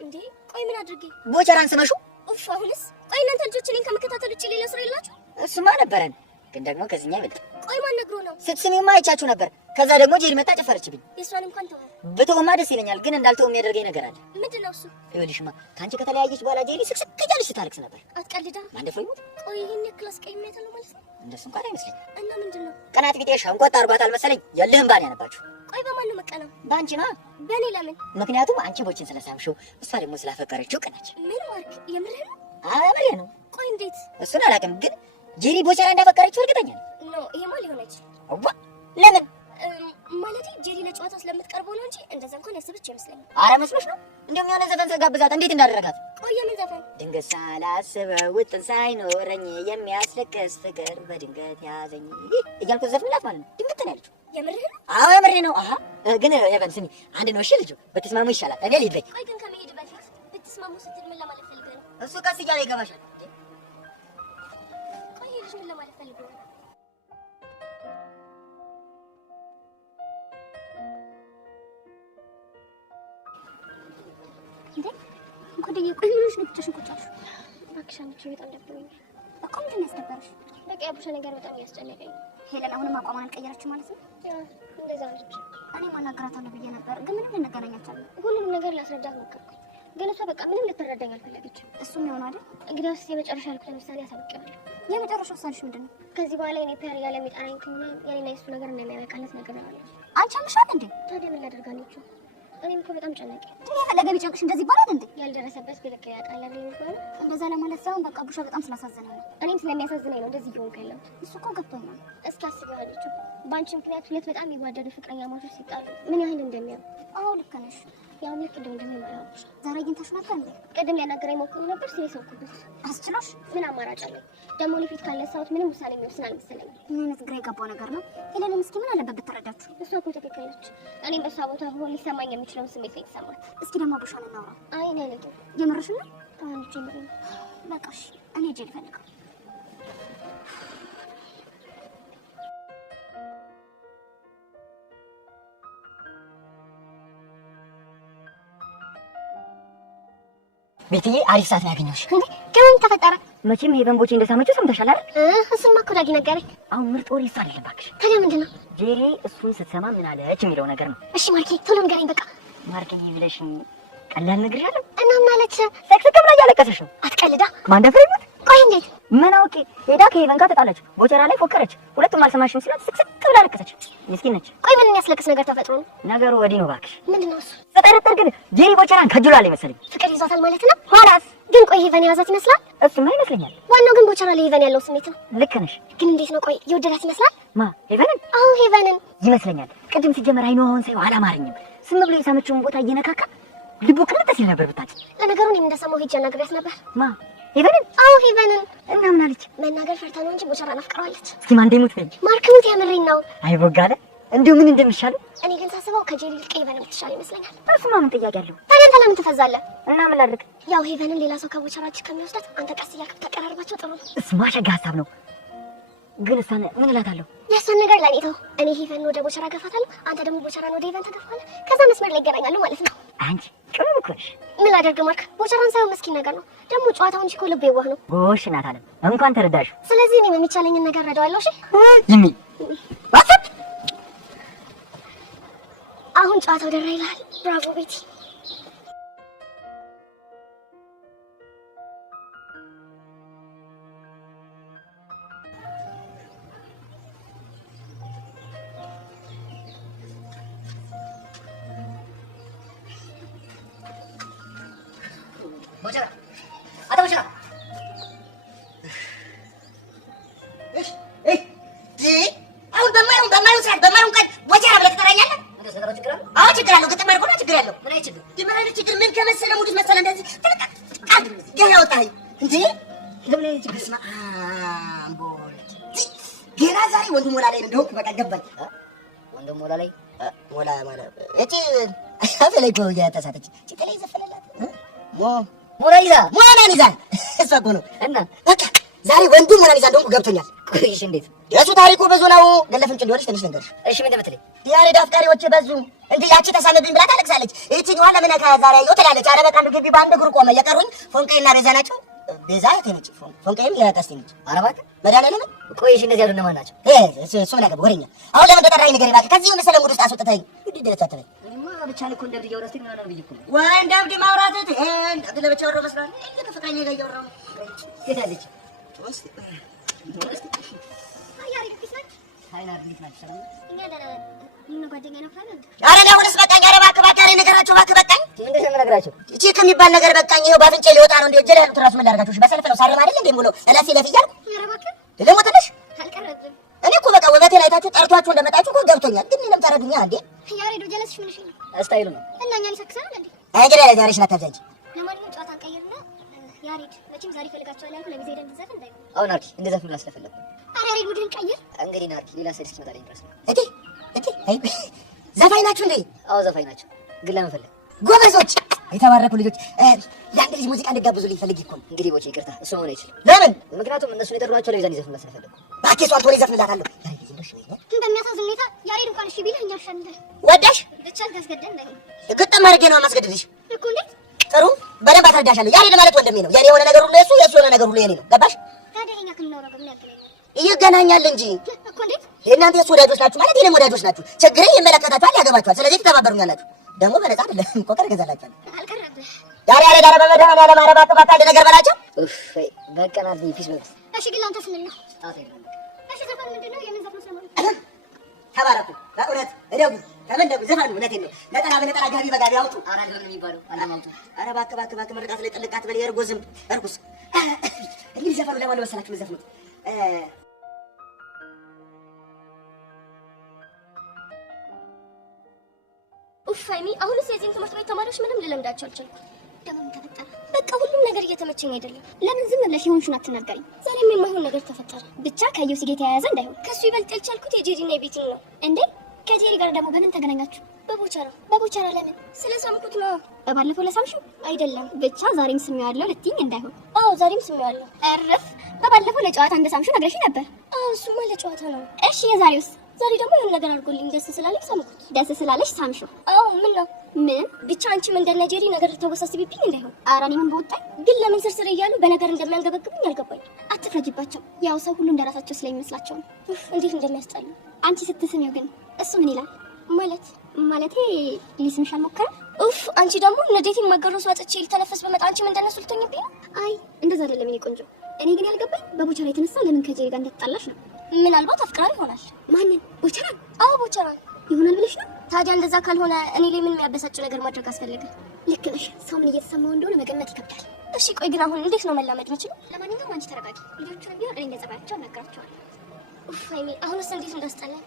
እንዴ? ቆይ ምን አድርጌ? ቦቸራን ስመሹ? ኡፍ አሁንስ? ቆይ እናንተ ልጆች እኔን ከመከታተል ውጪ ሌላ ስራ የላችሁ? እሱማ ነበረን፣ ግን ደግሞ ከዚህኛ ይበልጥ። ቆይ ማን ነግሮ ነው? ስትስሚማ አይቻችሁ ነበር። ከዛ ደግሞ ጄሪ መጣ ጨፈረችብኝ። የእሷን እንኳን ተው። ብተውማ ደስ ይለኛል፣ ግን እንዳልተው የሚያደርገኝ ነገር አለ። ምንድን ነው እሱ? ይኸውልሽማ ከአንቺ ከተለያየች በኋላ ጄሪ ስቅስቅ እያለች ስታለቅስ ነበር። አትቀልዳ። ማንደፍሮኝ ሞት። ቆይ ይሄን ያክል አስቀይሜያታለሁ ማለት ነው? እንደሱ እንኳን አይመስለኝም። እና ምንድን ነው? ቀናት ቢጤ ሸንቆጥ አድርጓታል መሰለኝ። የልህም ባን ያነባችሁ። ቆይ በማን ነው መቀናው? በአንቺ ነዋ። በእኔ ለምን? ምክንያቱም አንቺ ቦችን ስለሳምሽው እሷ ደግሞ ስላፈቀረችው ቀናች። ምን ማርክ? የምርህ ነው? አምሬ ነው። ቆይ እንዴት? እሱን አላውቅም፣ ግን ጄሪ ቦቸራ እንዳፈቀረችው እርግጠኛ ነኝ። ኖ ይሄማ ሊሆን አይችልም። አዋ ለምን? ማለቴ ጄሪ ለጨዋታ ስለምትቀርበው ነው እንጂ እንደዛ እንኳን ያስብች አይመስለኝም። አረ መስሎሽ ነው? እንደውም የሆነ ዘፈን ስጋብዛት እንዴት እንዳደረጋት። ቆይ የምን ዘፈን? ድንገት ሳላስበው ውጥን ሳይኖረኝ የሚያስለቅስ ፍቅር በድንገት ያዘኝ እያልኩ ዘፍንላት ማለት ነው። ድንገት ነው ያለችው። የምርህ ነው? አዎ የምሬ ነው። አሃ ግን ሄቨን ስሚ፣ አንድ ነው እሺ፣ ልጁ ብትስማሙ ይሻላል። እኔ ልሂድ በይ። ቆይ ግን ከመሄድ በፊት ብትስማሙ ስትል ምን ለማለት ፈልገህ ነው? እሱ ቀስ እያለ ይገባሻል። ቆይ ይሄ ልጅ ምን ለማለት ፈልገህ ነው? እንዴ ጓደኛዬ፣ ቆይ ምን ሆነሽ ነው ብቻሽን ቁጭ ያልሽው? እባክሽ አንቺ በጣም ደብሮኛል እኮ። ምንድን ነው ያስደበረሽ? በቃ የቡሻ ነገር በጣም እያስጨነቀኝ ነው። ሄለን አሁንም አቋሟን አልቀየረችም ማለት ነው? እንደዛ ነች። እኔ ማናገራታለሁ ብዬ ነበር፣ ግን ምንም ልንገናኝ አልቻልንም። ሁሉንም ነገር ላስረዳት ሞከርኩኝ፣ ግን እሷ በቃ ምንም ልትረዳኝ አልፈለገችም። እሱም የሆነ አይደል እንግዲያውስ የመጨረሻ ያልኩት ውሳኔ አሳውቄዋለሁ። የመጨረሻ ውሳኔሽ ምንድን ነው? ከዚህ በኋላ የኔ ፔር እያለ የሚጠራኝ ከሆነ የኔና የሱ ነገር እንደሚያበቃለት ነገር ነው። አንቺ አምሻል እንዴ? ታዲያ ምን ላደርጋለችሁ? እኔም እኮ በጣም ጨነቀኝ። የፈለገ ቢጨንቅሽ እንደዚህ ይባላል እንዴ? ያልደረሰበት ቢልክ ያውቃል አይደል የሚባለው? እንደዛ ለማለት ሳይሆን በቃ ቡሻ በጣም ስላሳዘነኝ ነው። እኔም ስለሚያሳዝነኝ ነው እንደዚህ እየሆንኩ ያለሁት። እሱ እኮ ገብቶኛል። እስኪ አስቢዋለች በአንቺ ምክንያት ሁለት በጣም የሚዋደዱ ፍቅረኛ ማቾች ሲጣሉ ምን ያህል እንደሚያው። አዎ ልክ ነሽ። ያው ልክ እንደሚማራው ዛሬ አግኝተሽ ነበር እንዴ? ቅድም ሊያናገረኝ ሞክሮ ነበር ሲል ሰውኩበት። አስችሎሽ? ምን አማራጭ አለኝ ደግሞ? እኔ ፊት ካለሳሁት ምንም ውሳኔ የሚወስን አልመሰለኝም። ምን አይነት ግራ የገባው ነገር ነው? ሄለን እስኪ ምን አለበት ብትረዳችሁ? እሷ እኮ ትክክል ነች። እኔም በሷ ቦታ ሆኖ ሊሰማኝ የሚችለውን ስሜት ነው የተሰማት። እስኪ ደግሞ ቡሻን እናውራ። አይ እኔ አልሄድም። የምርሽን ነው? አሁን ጀምሪ። በቃ እሺ እኔ ሄጄ ልፈልገው። ቤትዬ አሪፍ ሰዓት ነው ያገኘሁሽ። እንዴ ከምን ተፈጠረ? መቼም ሄቨን ቦቼ እንደሳመችው ሰምተሻል አይደል? እሱማ እኮ ዳጊ ነገረኝ። አሁን ምርጥ ወሬ እሱ አይደለም እባክሽ። ታዲያ ምንድን ነው? ጄሪ እሱን ስትሰማ ምን አለች የሚለው ነገር ነው። እሺ ማርኬ ቶሎ ንገረኝ በቃ። ማርኬ ብለሽ ቀላል ነግሬሻለሁ። እና ምን አለች? ሰክሰክ ብላ እያለቀሰች ነው። አትቀልዳ። ማን ደፍረኝ? ቆይ እንዴት? ምን አውቄ ሄዳ ከሄቨን ጋር ተጣላች። ቦቸራ ላይ ፎከረች። ሁለቱም አልሰማሽም ሲላት ስቅስቅ ብላ አለቀሰች። ምስኪን ነች። ቆይ ምን የሚያስለቅስ ነገር ተፈጥሮ ነው? ነገሩ ወዲህ ነው እባክሽ። ምንድን ነው እሱ? ስጠረጥር ግን ጄሪ ቦቸራን ከጅሏል መሰለኝ። ፍቅር ይዟታል ማለት ነው? ኋላስ ግን ቆይ ሄቨን የያዛት ይመስላል? እሱማ ይመስለኛል። ዋናው ግን ቦቸራ ላይ ሄቨን ያለው ስሜት ነው። ልክ ነሽ። ግን እንዴት ነው? ቆይ የወደዳት ይመስላል? ማ ሄቨንን? አዎ ሄቨንን ይመስለኛል። ቅድም ሲጀመር አይኑ አሁን ሳይው አላማረኝም። ስም ብሎ የሳመችውን ቦታ እየነካካ ልቡ ቅልጥ ሲል ነበር ብታጭ። ለነገሩ እኔም እንደሰማሁ ሄጄ አናግሬያት ነበር። ማ ሄቨንን? አዎ ሄቨንን። እና ምን አለች? መናገር ፈርታ ነው እንጂ ቦቸራን አፍቅረዋለች። እስኪ ማን እንደሙት በይ። ማርክሙት ያምረኝ ነው። አይ ቦጋለ እንዴው ምን እንደሚሻለው። እኔ ግን ሳስበው ከጄሪ ይልቅ ሄቨን የምትሻል ይመስለኛል። እሱማ ምን ጥያቄ አለው? ታዲያ አንተ ለምን ትፈዛለህ? እና ምን ላድርግ? ያው ሄቨንን ሌላ ሰው ከቦቸራ እጅ ከሚወስዳት አንተ ቀስ እያልክ ተቀራርባቸው ጥሩ ነው። እሱማ ሸጋ ሀሳብ ነው። ግን እሷን ምን እላታለሁ? የእሷን ነገር ለእኔ ተው። እኔ ሄቨንን ወደ ቦቸራ ገፋታለሁ፣ አንተ ደግሞ ቦቸራን ወደ ሄቨን ተገፋለህ። ከዛ መስመር ላይ ይገናኛሉ ማለት ነው። አንቺ ቅም እኮ ነሽ። ምን ላደርግ ማርክ? ቦቸራን ሳይሆን መስኪን ነገር ነው ደግሞ ጨዋታው እንጂ እኮ ልብ የዋህ ነው። ጎሽ እናት አለም እንኳን ተረዳሽው። ስለዚህ እኔም የሚቻለኝን ነገር ረዳዋለሁ። እሺ ይሚ ዋትስ አሁን ጨዋታው ደራ ይላል። ብራቮ ቤቲ። ቦቸራ አታ ቦቸራ እሺ አሁን በማይሆን ሰዓት በማይሆን ቀን ቦቸራ ብለህ ትጠራኛለህ? አዎ ችግር አለው። ግጥም አድርጎ ነው ችግር ያለው። ምን አይችግር? ምን አይነት ችግር? ምን ከመሰለ ሙድ መሰለ እንደዚህ አድርገህ ያወጣኸኝ እንዴ? ለምን እዚህ በስመ አብ ወልድ ገና ዛሬ ወንዱ ሞላ ላይ እንደሆንኩ በቃ ገባኝ። ወንዱ ሞላ ላይ ሞላ ማለት እቺ አፈለይ እኮ እያተሳተች እቺ ተለይ ዘፈነላት ሞናሊዛ እሷ እኮ ነው። እና በቃ ዛሬ ወንዱ ሞናሊዛ እንደሆንኩ ገብቶኛል። ቆይሽ እንዴት የእሱ ታሪኩ ብዙ ነው። ገለፍንጭ እንደሆነች ትንሽ ነገርሽ። እሺ ምን እንደምትለኝ ያሬድ አፍቃሪዎች በዙ እንዴ? ያቺ ተሳመብኝ ብላ ታለቅሳለች። እቺኛዋ ለምን ከዛሬ ያየው ትላለች። ኧረ በቃ ግቢ በአንድ እግሩ ቆመ። የቀሩኝ ፎንቄና ቤዛ ናቸው። ቤዛ የቴነች ፎንቄም የቀስቴ ነች። ኧረ እባክህ መድኃኒዓለም ቆይሽ እነዚህ ያሉ እነማን ናቸው? እሱ ምን ያገባው ወሬኛ። አሁን ለምን ተጠራኸኝ ንገረኝ እባክህ። ከዚህ መሰለ ሙድ ውስጥ አስወጥተኸኝ ግድ ደረቻ አትበኝ። እኔማ ብቻ እኮ እንደብድ እያወራሁት ነው ብዬሽ እኮ ነው። ወይ እንደ እብድ ማውራት እንደ ለብቻ ወሮ መስራት እንደ ከፍቅረኛ ጋር እያወራሁ ነው። የት ያለች? ኧረ ደውልስ በቃኝ። ኧረ እባክህ በቃ ነገራቸው እባክህ በቃኝ። ምንድን ነው የምነግራቸው? እቺ ከሚባል ነገር በቃኝ። ይኸው ባፍንጬ ሊወጣ ነው። እንደ እጄ ላይ ያሉት እራሱ ምን ላድርጋቸው? በሰልፍ ነው ሳርም አይደል እንዴ ሙሉ እለፍ እያልኩ ደግሞ ትንሽ እኔ እኮ በቃ ውበቴን አይታችሁ ጠርቷችሁ እንደመጣችሁ እኮ ገብቶኛል። ግን ምንም ተረዱኛ እንዴ? ያሬዶ ጀለስሽ ምንሽ ነው? ስታይሉ ነው እና እኛን ሰክሰናል እንዴ? እንግዲህ ላይ ዛሬሽ ናት ታብዛንጂ። ለማንኛውም ጨዋታን ቀይርና ያሬድ መቼም ዛሬ ፈልጋቸዋል ያልኩ ለጊዜ ደም ዘፈን እንዳይሆን። አሁን ናርዲ እንደዛ ፍላ ስለፈለኩ ኧረ ያሬድ ቡድን ቀይር እንግዲህ ናርዲ ሌላ ሰው እስኪመጣልኝ ድረስ ነው። አይ ዘፋኝ ናችሁ እንዴ? አዎ ዘፋኝ ናቸው። ግን ለምን ፈለግ? ጎበዞች የተባረኩ ልጆች የአንድ ልጅ ሙዚቃ እንድጋብዙልኝ ፈልጌ እኮ ነው። እንግዲህ ቦቼ ይቅርታ እሱ መሆን አይችልም። ለምን? ምክንያቱም እነሱን የጠሯቸው ለቤዛ እንዲዘፍኑላት ስለፈለኩ። እባክህ እሷን ቶሎ ይዘፍንላታለሁ። በሚያሳዝን ሁኔታ ያሬድ እንኳን እሺ ቢልህ እኛ አልሻልልህ ወዳሽ ብቻ ታስገደን እንዳይሆን ግጥም አድርጌ ነው የማስገድድሽ እኮ። እንዴት ጥሩ በደንብ አስረዳሻለሁ። ያሬድ ማለት ወንድሜ ነው። የኔ የሆነ ነገር ሁሉ የሱ የሆነ ነገር ሁሉ የኔ ነው። ገባሽ? ታዲያ እኛ ከምናወራው ጋር ምን ያገናኛል? ይገናኛል እንጂ እኮ። እንዴት የእናንተ የሱ ወዳጆች ናችሁ ማለት የኔም ወዳጆች ናችሁ። ችግሬ ይመለከታችኋል፣ ያገባችኋል። ስለዚህ ትተባበሩኛላችሁ። ደግሞ በነፃ አይደለም እኮ ቀር ገዛላችኋል። አልቀረብህ ዛሬ ያሬድ ኧረ በመድኃኒዓለም ኧረ እባክህ እባክህ አንድ ነገር በላቸው። በቃ ናርዲ ፒስ በቃ እሺ። ግን አንተ ስንል ነው ጣጣ የለም። እሺ። ዘፈኑ ምንድን ነው? የምን ዘፈኑ ሰሞኑን? ተባረኩ በእውነት እደጉ ተመንደጉ። ዘፈኑ እውነቴን ነው። ነጠላ በነጠላ ጋቢ በጋቢ አውጡ። አራድር ነው የሚባለው አላማውጡ። ኧረ እባክህ እባክህ እባክህ ምርቃት ላይ ጥልቅ አትበል። የእርጎ ዝንብ እርጉስ እንግዲህ ዘፈኑ ለማን ነው መሰላችሁ የምትዘፍኑት? ኡፍ ሀይሚ፣ አሁንስ የዚህን ትምህርት ቤት ተማሪዎች ምንም ልለምዳቸው አልቻልኩም። ደግሞ ምን ተፈጠረ? በቃ ሁሉም ነገር እየተመቸኝ አይደለም። ለምን ዝም ብለሽ የሆንሽውን አትናገሪኝ? ዛሬም የማይሆን ነገር ተፈጠረ። ብቻ ከዮሲ ጋር የተያያዘ እንዳይሆን። ከሱ ይበልጥ ያልቻልኩት የጄሪና የቤቲን ነው። እንዴ ከጄሪ ጋር ደግሞ በምን ተገናኛችሁ? በቦቻራ ለምን? ስለሳምኩት ነው። በባለፈው ለሳምሽው አይደለም። ብቻ ዛሬም ስሜዋለሁ ልትይኝ እንዳይሆን። አዎ ዛሬም ስሜዋለሁ። እርፍ። በባለፈው ለጨዋታ እንደሳምሽው ነግረሽ ነበር። አዎ እሱማ ለጨዋታ ነው። እሺ የዛሬውስ? ዛሬ ደግሞ የሆነ ነገር አድርጎልኝ ደስ ስላለኝ ሳምኩት። ደስ ስላለሽ ሳምሽው? አዎ ምን ነው? ምን ብቻ አንቺም እንደ ጄሪ ነገር ልታወሳስቢብኝ እንዳይሆን። ኧረ እኔ ምን በወጣኝ። ግን ለምን ስርስር እያሉ በነገር እንደሚያንገበግቡኝ አልገባኝ። አትፍረጅባቸው። ያው ሰው ሁሉ እንደራሳቸው ስለሚመስላቸው ነው። እንዴት እንደሚያስጠሉ። አንቺ ስትስሚው ግን እሱ ምን ይላል? ማለቴ ሊስምሽ አልሞከረም? ኡፍ አንቺ ደግሞ ንዴቴን ማገረሱ አጥቼ ልተነፈስ በመጣ አንቺም እንደነሱ ልትሆኝብኝ ነው? አይ እንደዛ አይደለም የኔ ቆንጆ። እኔ ግን ያልገባኝ በቦቻራ የተነሳ ለምን ከጄሪ ጋር እንደተጣላሽ ነው። ምናልባት አፍቅራው ይሆናል። ማንን? ቦቻራን? አዎ ቦቻራን ይሆናል ብለሽ ነው? ታዲያ እንደዛ ካልሆነ እኔ ላይ ምን የሚያበሳጭ ነገር ማድረግ አስፈልገ? ልክ ነሽ። ሰው ምን እየተሰማው እንደሆነ መገመት ይከብዳል። እሺ ቆይ ግን አሁን እንዴት ነው መላመድ የምችለው? ለማንኛውም አንቺ ተረጋጊ። ልጆቹን ቢሆን እኔ እንደጸባያቸው አናግራቸዋለሁ። ኡፍ ሀይሚ፣ አሁንስ እንዴት እንዳስጠላኝ።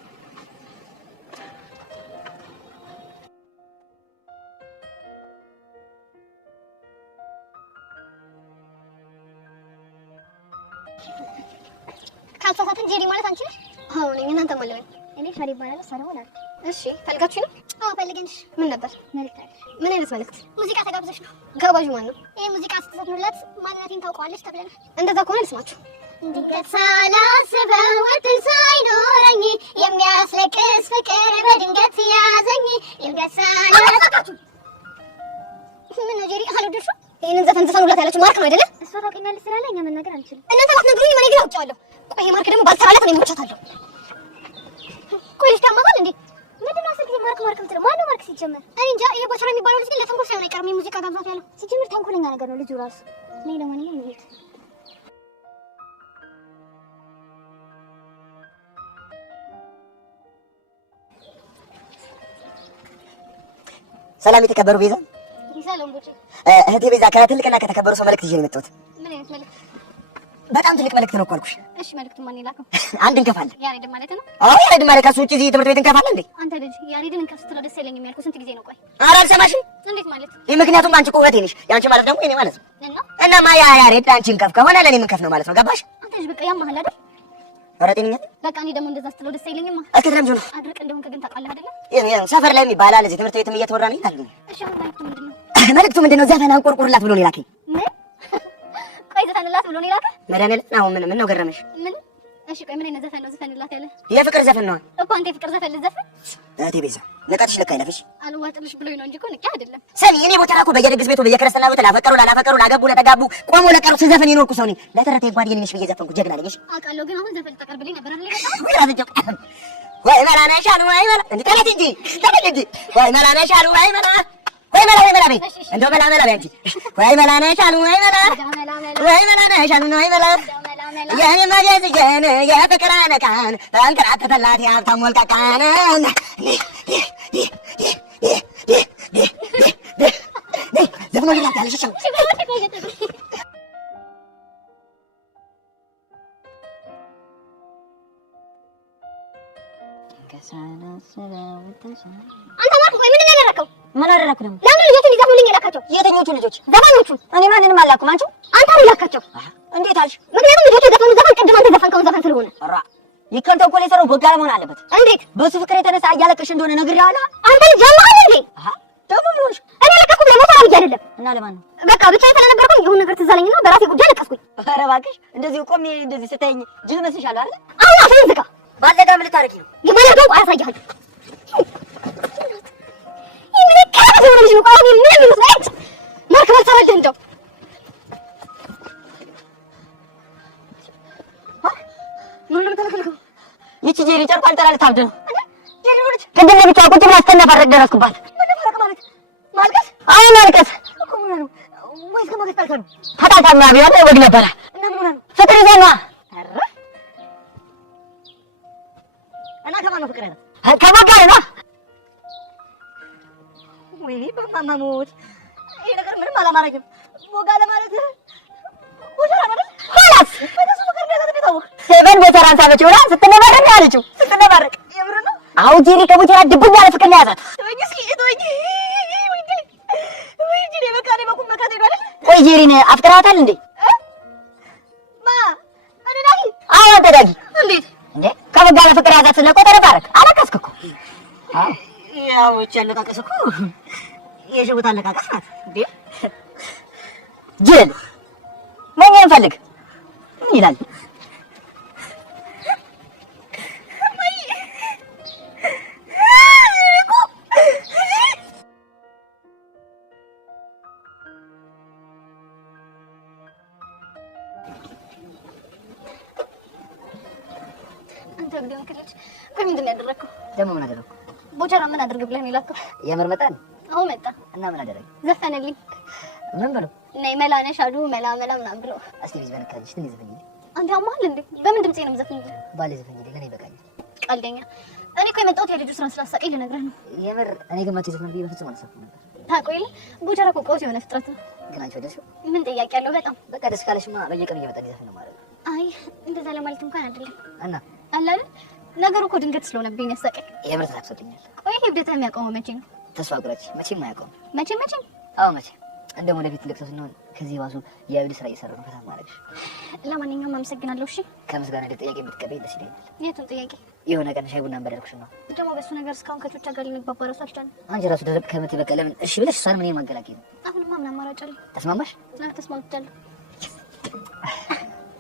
ካልተሳሳትን ጄሪ ማለት አንቺ ነሽ? አዎ ነኝ። እናንተ ማለት ነው? እኔ ሻሪ ይባላል። ሰለሞን አለ። እሺ ፈልጋችሁ ነው? አዎ ፈልገንሽ። ምን ነበር? መልእክት አለ። ምን አይነት መልእክት? ሙዚቃ ተጋብዘሽ ነው። ጋባዡ ማን ነው? ይሄ ሙዚቃ ስትዘፍኑለት ማንነቴን ታውቀዋለች ተብለናል። እንደዛ ከሆነ ልስማችሁ። ድንገት ሳላስበው እድል ሳይኖረኝ የሚያስለቅስ ፍቅር በድንገት ያዘኝ። ድንገት ሳላስበው ምን ነው ጄሪ አልወደድሽው? ይሄንን ዘፈን ዘፈኑለት ያለችው ማርክ ነው አይደለ? እሷ ታውቀኛለች ስላለ እኛ መናገር አንችልም። እናንተ ባትነግሩኝ እኔ ግን አውቄዋለሁ። ቆይ ማርክ ደግሞ ባልሰራለት እኔ ሞቻታለሁ። ቆይ ልጅ ታማማል እንዴ? ምንድነው አስር ጊዜ ማርክ ምትለው? ማነው ማርክ ሲጀመር? እኔ እንጃ። ይሄ ቦቻራ የሚባለው ልጅ ግን ለተንኮል ሳይሆን አይቀርም የሙዚቃ ጋብዛት ያለው። ሲጀምር ተንኮለኛ ነገር ነው ልጁ ራሱ። እኔ ለማንኛውም እንዴት ሰላም የተከበሩ ቤዛ። ሰላም ቦቼ። እህቴ ቤዛ ከትልቅና ከተከበሩ ሰው መልእክት ይዤ ነው የመጣሁት። ምን አይነት መልእክት? በጣም ትልቅ መልእክት ነው እኮ አልኩሽ። እሺ መልእክቱ ማን ይላከው? አንድ እንከፋለን። ያሬድ ማለት ነው? አዎ ያሬድ ማለት ከሱ ውጪ እዚህ ትምህርት ቤት እንከፋለን እንዴ? አንተ ልጅ ያሬድን እንከፍ ስትለው ደስ አይለኝም ያልኩህ ስንት ጊዜ ነው? ቆይ ኧረ አልሰማሽም? እንዴት ማለት? ይህ ምክንያቱም አንቺ እኮ ውበቴ ነሽ፣ ያንቺ ማለት ደግሞ እኔ ማለት ነው። እና ማ ያሬድ አንቺ እንከፍ ከሆነ ለኔ እንከፍ ነው ማለት ነው። ገባሽ? አንተ ልጅ በቃ ያማህል አይደል? ኧረ ጤነኛ በቃ እኔ ደግሞ እንደዛ ስትለው ደስ አይለኝም። እስከ ትረምጆ ነው አድርቅ እንደሆንክ ግን ታውቃለህ አይደል? ይሄን ሰፈር ላይ የሚባል እዚህ ትምህርት ቤትም እየተወራ ነው ይላል። እሺ አሁን መልእክቱ ምንድነው? መልእክቱ ምንድነው? ዘፈን አንቆርቁርላት ብሎ ነው የላከኝ። ምን? ቆይ ዘፈንላት ብሎ ነው የላከኝ? መድኃኒዓለም አሁን ምን ነው ገረመሽ? ምን? እሺ ቆይ ምን አይነት ዘፈን ነው ዘፈንላት ያለ? የፍቅር ዘፈን ነው እኮ። አንተ የፍቅር ዘፈን ልዘፈን? እህቴ ቤዛ ንቀትሽ ልክ አይለፍሽ። አልዋጥልሽ ብሎኝ ነው እንጂ እኮ ንቄ አይደለም። ሰሚ እኔ ቦታ እኮ በየድግስ ቤቱ በየክርስትና ቤቱ ላፈቀሩ ላላፈቀሩ ላገቡ ለተጋቡ ቆሞ ለቀሩ ስዘፈን የኖርኩ ሰው ነኝ። ለተረቴ ጓደኛዬ ነሽ ብዬ ዘፈንኩ። ጀግና ነሽ አውቃለሁ። ግን አሁን ዘፈን ልታቀርብልኝ ነበር አይደል? ወይ መላ ነሽ አሉ ወይ መላ እንዴ ተለት እንጂ ተለት እንጂ ወይ መላ ነሽ አሉ ወይ መላ ወይ መላ በይ እንደው መላ በይ አንቺ ወይ መላ ነሽ አሉ ወይ መላ ወይ መላ ነሽ አሉ ወይ መላ የኔ ማገዝገን የፍቅር አነቃን ተንከራተተላት የሀብታም ወልቃቃን ዘፍኖ ሊላት ያለሽ ሰው አንተ ማርክ ወይ ምንድን ነው ያደረከው? ምን አደረኩ ደግሞ? ለምን ልጆቹን ይዘፍኑልኝ የላካቸው? የትኞቹ ልጆች? ዘፋኞቹ። እኔ ማንንም አላኩም። አንቺ አንተ ላካቸው። እንዴት አልሽ? ምክንያቱም ልጆቹ የዘፈኑ ዘፈን ቅድም አንተ ዘፈንከውን ዘፈን ስለሆነ። ኧረ ይከን ተንኮል የሰራው ቦጋለ መሆን አለበት። እንዴት? በሱ ፍቅር የተነሳ እያለቀሽ እንደሆነ ነግሬሃለሁ። አንተ ልጅ ጀማል እንዴ? ደግሞ ምን ሆነሽ? እኔ ለቀኩት ለሞታ ብዬ አይደለም። እና ለማን ነው? በቃ ብቻዬን ስለነበርኩኝ የሆነ ነገር ትዝ አለኝና በራሴ ጉዳይ ለቀስኩኝ። ኧረ እባክሽ እንደዚህ ቆሜ እንደዚህ ስታይኝ ጅል መስልሻለሁ አይደል? አሁን አፍህን ዝጋ። ባለጋ ምን ልታረጊ ነው? የማደርገው አያሳይሃለሁ። ምን ከራስ ነው ልጅ ነው? አሁን ምን ይመስላል? ማርክ ባልተረደ እንደው ምን ተለከለከ? ይቺ ጄሪ ጨርቋ አልጠላል ታብደ ነው። ጄሪ ወልጅ ቅድም ለብቻ ቁጭ ብላ አስተናፋረቅ ደረስኩባት። ምን ፈረቅ ማለት ማልቀስ? አይ ማልቀስ እኮ ምን ነው? ወይስ ከማልቀስ ታልከው? ተጣጣማ ቢሆን ወግ ነበር። እና ምን ነው? ፍቅር ይዘና አረ እና ከማን ነው ፍቅር ያለው? ከማጋር ነው። ወይኔ በማማሞት ይሄ ነገር ምንም አላማረኝም። ወጋ ለማለት ወጀራ ማለት ኋላስ በደሱ ፍቅር እንደዛ ተታወቅ ሄቨን በተራንሳ በጭውራ ስትነባረቅ ያለችው ስትነባረቅ የምር ነው። አው ጄሪ ከቡጀራ ድብኛ ያለ ፍቅር ነው ያዛት። ወይ እስኪ ወይ ጄሪ በቃ ነው በቁም በቃ ነው አይደል? ወይ ጄሪን አፍቅራታል እንዴ? ማ እኔ ዳጊ አዎ አንተ ዳጊ እንዴት እንዴ ከበጋለ ፍቅር ያዛት ስለቆጠረ ባረክ አለቀስክ እኮ። አዎ ያው እቺ አለቃቀስ እኮ የሽውት አለቃቀስ ናት እንዴ? ጅል ምን እንፈልግ ምን ይላል? አንተ ግን ከልጅ ቆይ ምንድን ነው ያደረከው? ደግሞ ምን አደረኩ? ቦቸራ ምን አድርግ ብለህ ነው የላከው? የምር መጣን? አዎ መጣ። እና ምን አደረገ? ዘፈነልኝ። ምን ብሎ? ነይ መላ ነሽ አሉ መላ መላ ምናምን ብሎ። እስቲ ልጅ በነካልሽ ትንሽ ዘፈኝ። አንተ ያማል እንዴ? በምን ድምጼ ነው የምዘፍንልህ? ባለ ዘፈኝ ለኔ ይበቃኛል። ቀልደኛ። እኔ እኮ የመጣሁት የልጁ ስራ ስላሳቀኝ ልነግርህ ነው። የምር እኔ ግን መጥቶ ዘፈን ቢሆን በፍጹም አልሰማም ነበር። ታቆይል ቦቸራ እኮ ቀውስ የሆነ ፍጥረት ነው። ግን አንቺ ወደድሽው? ምን ጥያቄ አለው? በጣም በቃ ደስ ካለሽማ በየቀኑ እየመጣ ዘፈን ነው ማለት ነው። አይ እንደዛ ለማለት እንኳን አይደለም። እና አለ አይደል ነገሩ እኮ ድንገት ስለሆነብኝ ያሳቀኝ። የምር ተሳክቶኛል። ቆይ ሂብደት የሚያቆመው መቼ ነው? ተስፋ ቁረጭ። መቼም አያውቀውም። መቼም መቼም? አዎ መቼም። እንደውም ወደፊት ልቅሶ ስንሆን ከዚህ ባሱ የእብድ ስራ እየሰራሁ ነው ከተማ ማለሽ። ለማንኛውም አመሰግናለሁ። እሺ ከምስጋና እንደ ጥያቄ የምትቀበይ ደስ ይለኛል። የቱን ጥያቄ? የሆነ ቀን ሻይ ቡና እንበላልኩሽ ነው። ደግሞ በሱ ነገር እስካሁን ከቾቻ ጋር ልንግባባ እራሱ አልቻልንም። አንቺ ራሱ ደረቅ ከምትይ በቃ ለምን እሺ ብለሽ እሷን ምን ማገላገል ነው? አሁንማ ምን አማራጭ አለ? ተስማማሽ? ተስማምቻለሁ።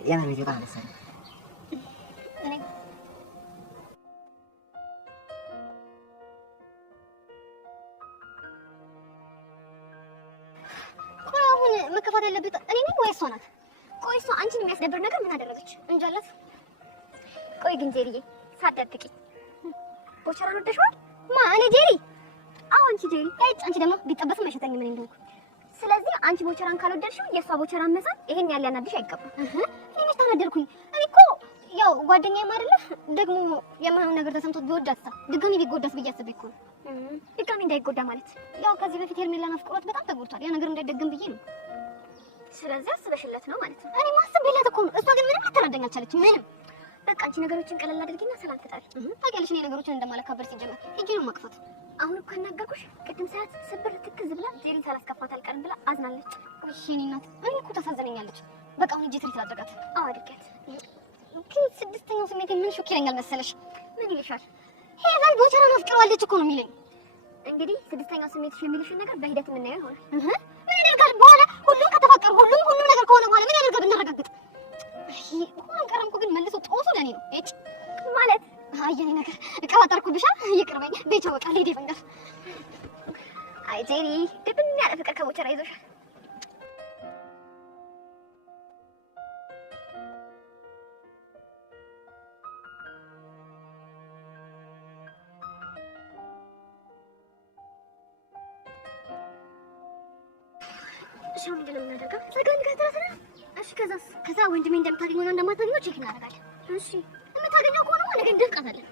የምር ቤት በጣም ደስ ይላል። እኔ ቆይ አሁን መከፋት ያለብኝ እኔ ነኝ ወይ እሷ ናት? ቆይ እሷ አንቺን የሚያስደብር ነገር ምን አደረገች? እንጃላት። ቆይ ግን ጄሪዬ ሳትደብቂ ቦቸራን ወደሽዋል? ማ እኔ ጄሪ? አዎ አንቺ ጄሪ። አንቺ ደግሞ ቢጠበስም አይሸተኝም ምን እንደሆነ። ስለዚህ አንቺ ቦቸራን ካልወደድሽው የእሷ ቦቸራን መሳት ይሄን ያለ ያናድሽ አይገባም። እኔ መች ተናደድኩኝ? እኔ እኮ ያው ጓደኛዬም አይደለ ደግሞ የማይሆን ነገር ተሰምቶት ቢወዳታ ድጋሚ ቢጎዳስ ብዬ አስቤ እኮ ነው። ድጋሚ እንዳይጎዳ ማለት ያው ከዚህ በፊት ሄርሜላን አፍቅሮት በጣም ተጎድቷል። ያ ነገር እንዳይደገም ብዬ ነው። ስለዚህ አስበሽለት ነው ማለት ነው። እኔ ማስቤለት እኮ ነው። እሷ ግን ምንም ልትረዳኝ አልቻለችም። ምንም በቃ አንቺ ነገሮችን ቀለል አድርጊና ሰላም ተጣሪ። ታውቂያለሽ እኔ ነገሮችን እንደማለካበር ሲጀመር ሂጂ ነው ማቅፋት። አሁን እኮ እናገርኩሽ ቅድም ሰዓት ስብር ትክዝ ብላ ጄሪን ሳላስከፋት አልቀርም ብላ አዝናለች። እሺ እኔ እናት እኔ እኮ ታሳዝነኛለች። በቃ አሁን ሂጂ ትሪት አድርጋት። አዎ አድርጋት። ግን ስድስተኛው ስሜት ምን ሹክ ይለኛል መሰለሽ? ምን ይልሻል? ሄቨን ቦቸራን አፍቅረዋለች እኮ ነው የሚለኝ። እንግዲህ ስድስተኛው ስሜትሽ የሚልሽን ነገር በሂደት የምናየው ይሆናል። ምን ያደርጋል በኋላ ሁሉም ከተፈቀሩ ሁሉም ነገር ከሆነ በኋላ ምን ያደርጋል ብናረጋግጥ? ሁሉም ቀረም እኮ ግን መልሶ ጦሱ ለኔ ነው። እጭ ማለት አየኔ ነገር እቀባጠርኩብሻ። ይቅርበኝ ቤቻ በቃ ሌዲ ፈንጋስ። አይ ጄሪ ድብን ያለ ፍቅር ከቦቸራ ይዞሻል። እሺ ምንድን ነው የምናደርገው? ዘጋን ከተራሰና እሺ ከዛ ወንድሜ እንደምታገኘው ነው እንደማታገኘው ቼክ እናደርጋለን። እሺ የምታገኘው ከሆነ ነገ እንደርቃታለን።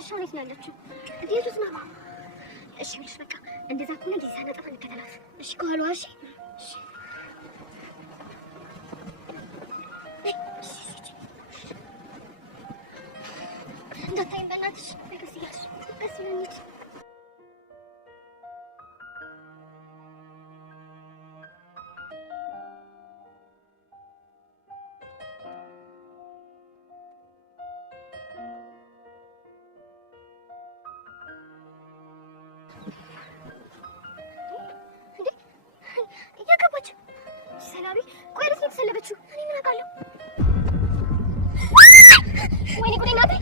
እሺ ወዴት ነው ያለችው? ዲዩስ ነው። እሺ ብልሽ በቃ እንደዛ ከሆነ ዲሳ ነጠፋ እንከተላት። እሺ ከኋላዋ እሺ እንዳታይም በእናትሽ ቀስ እያልሽ ቀስ ብለሽ ሰላቢ ቆይ ልትሰለበችው እኔ ምን አውቃለሁ? ወይኔ ጉዴ ናት።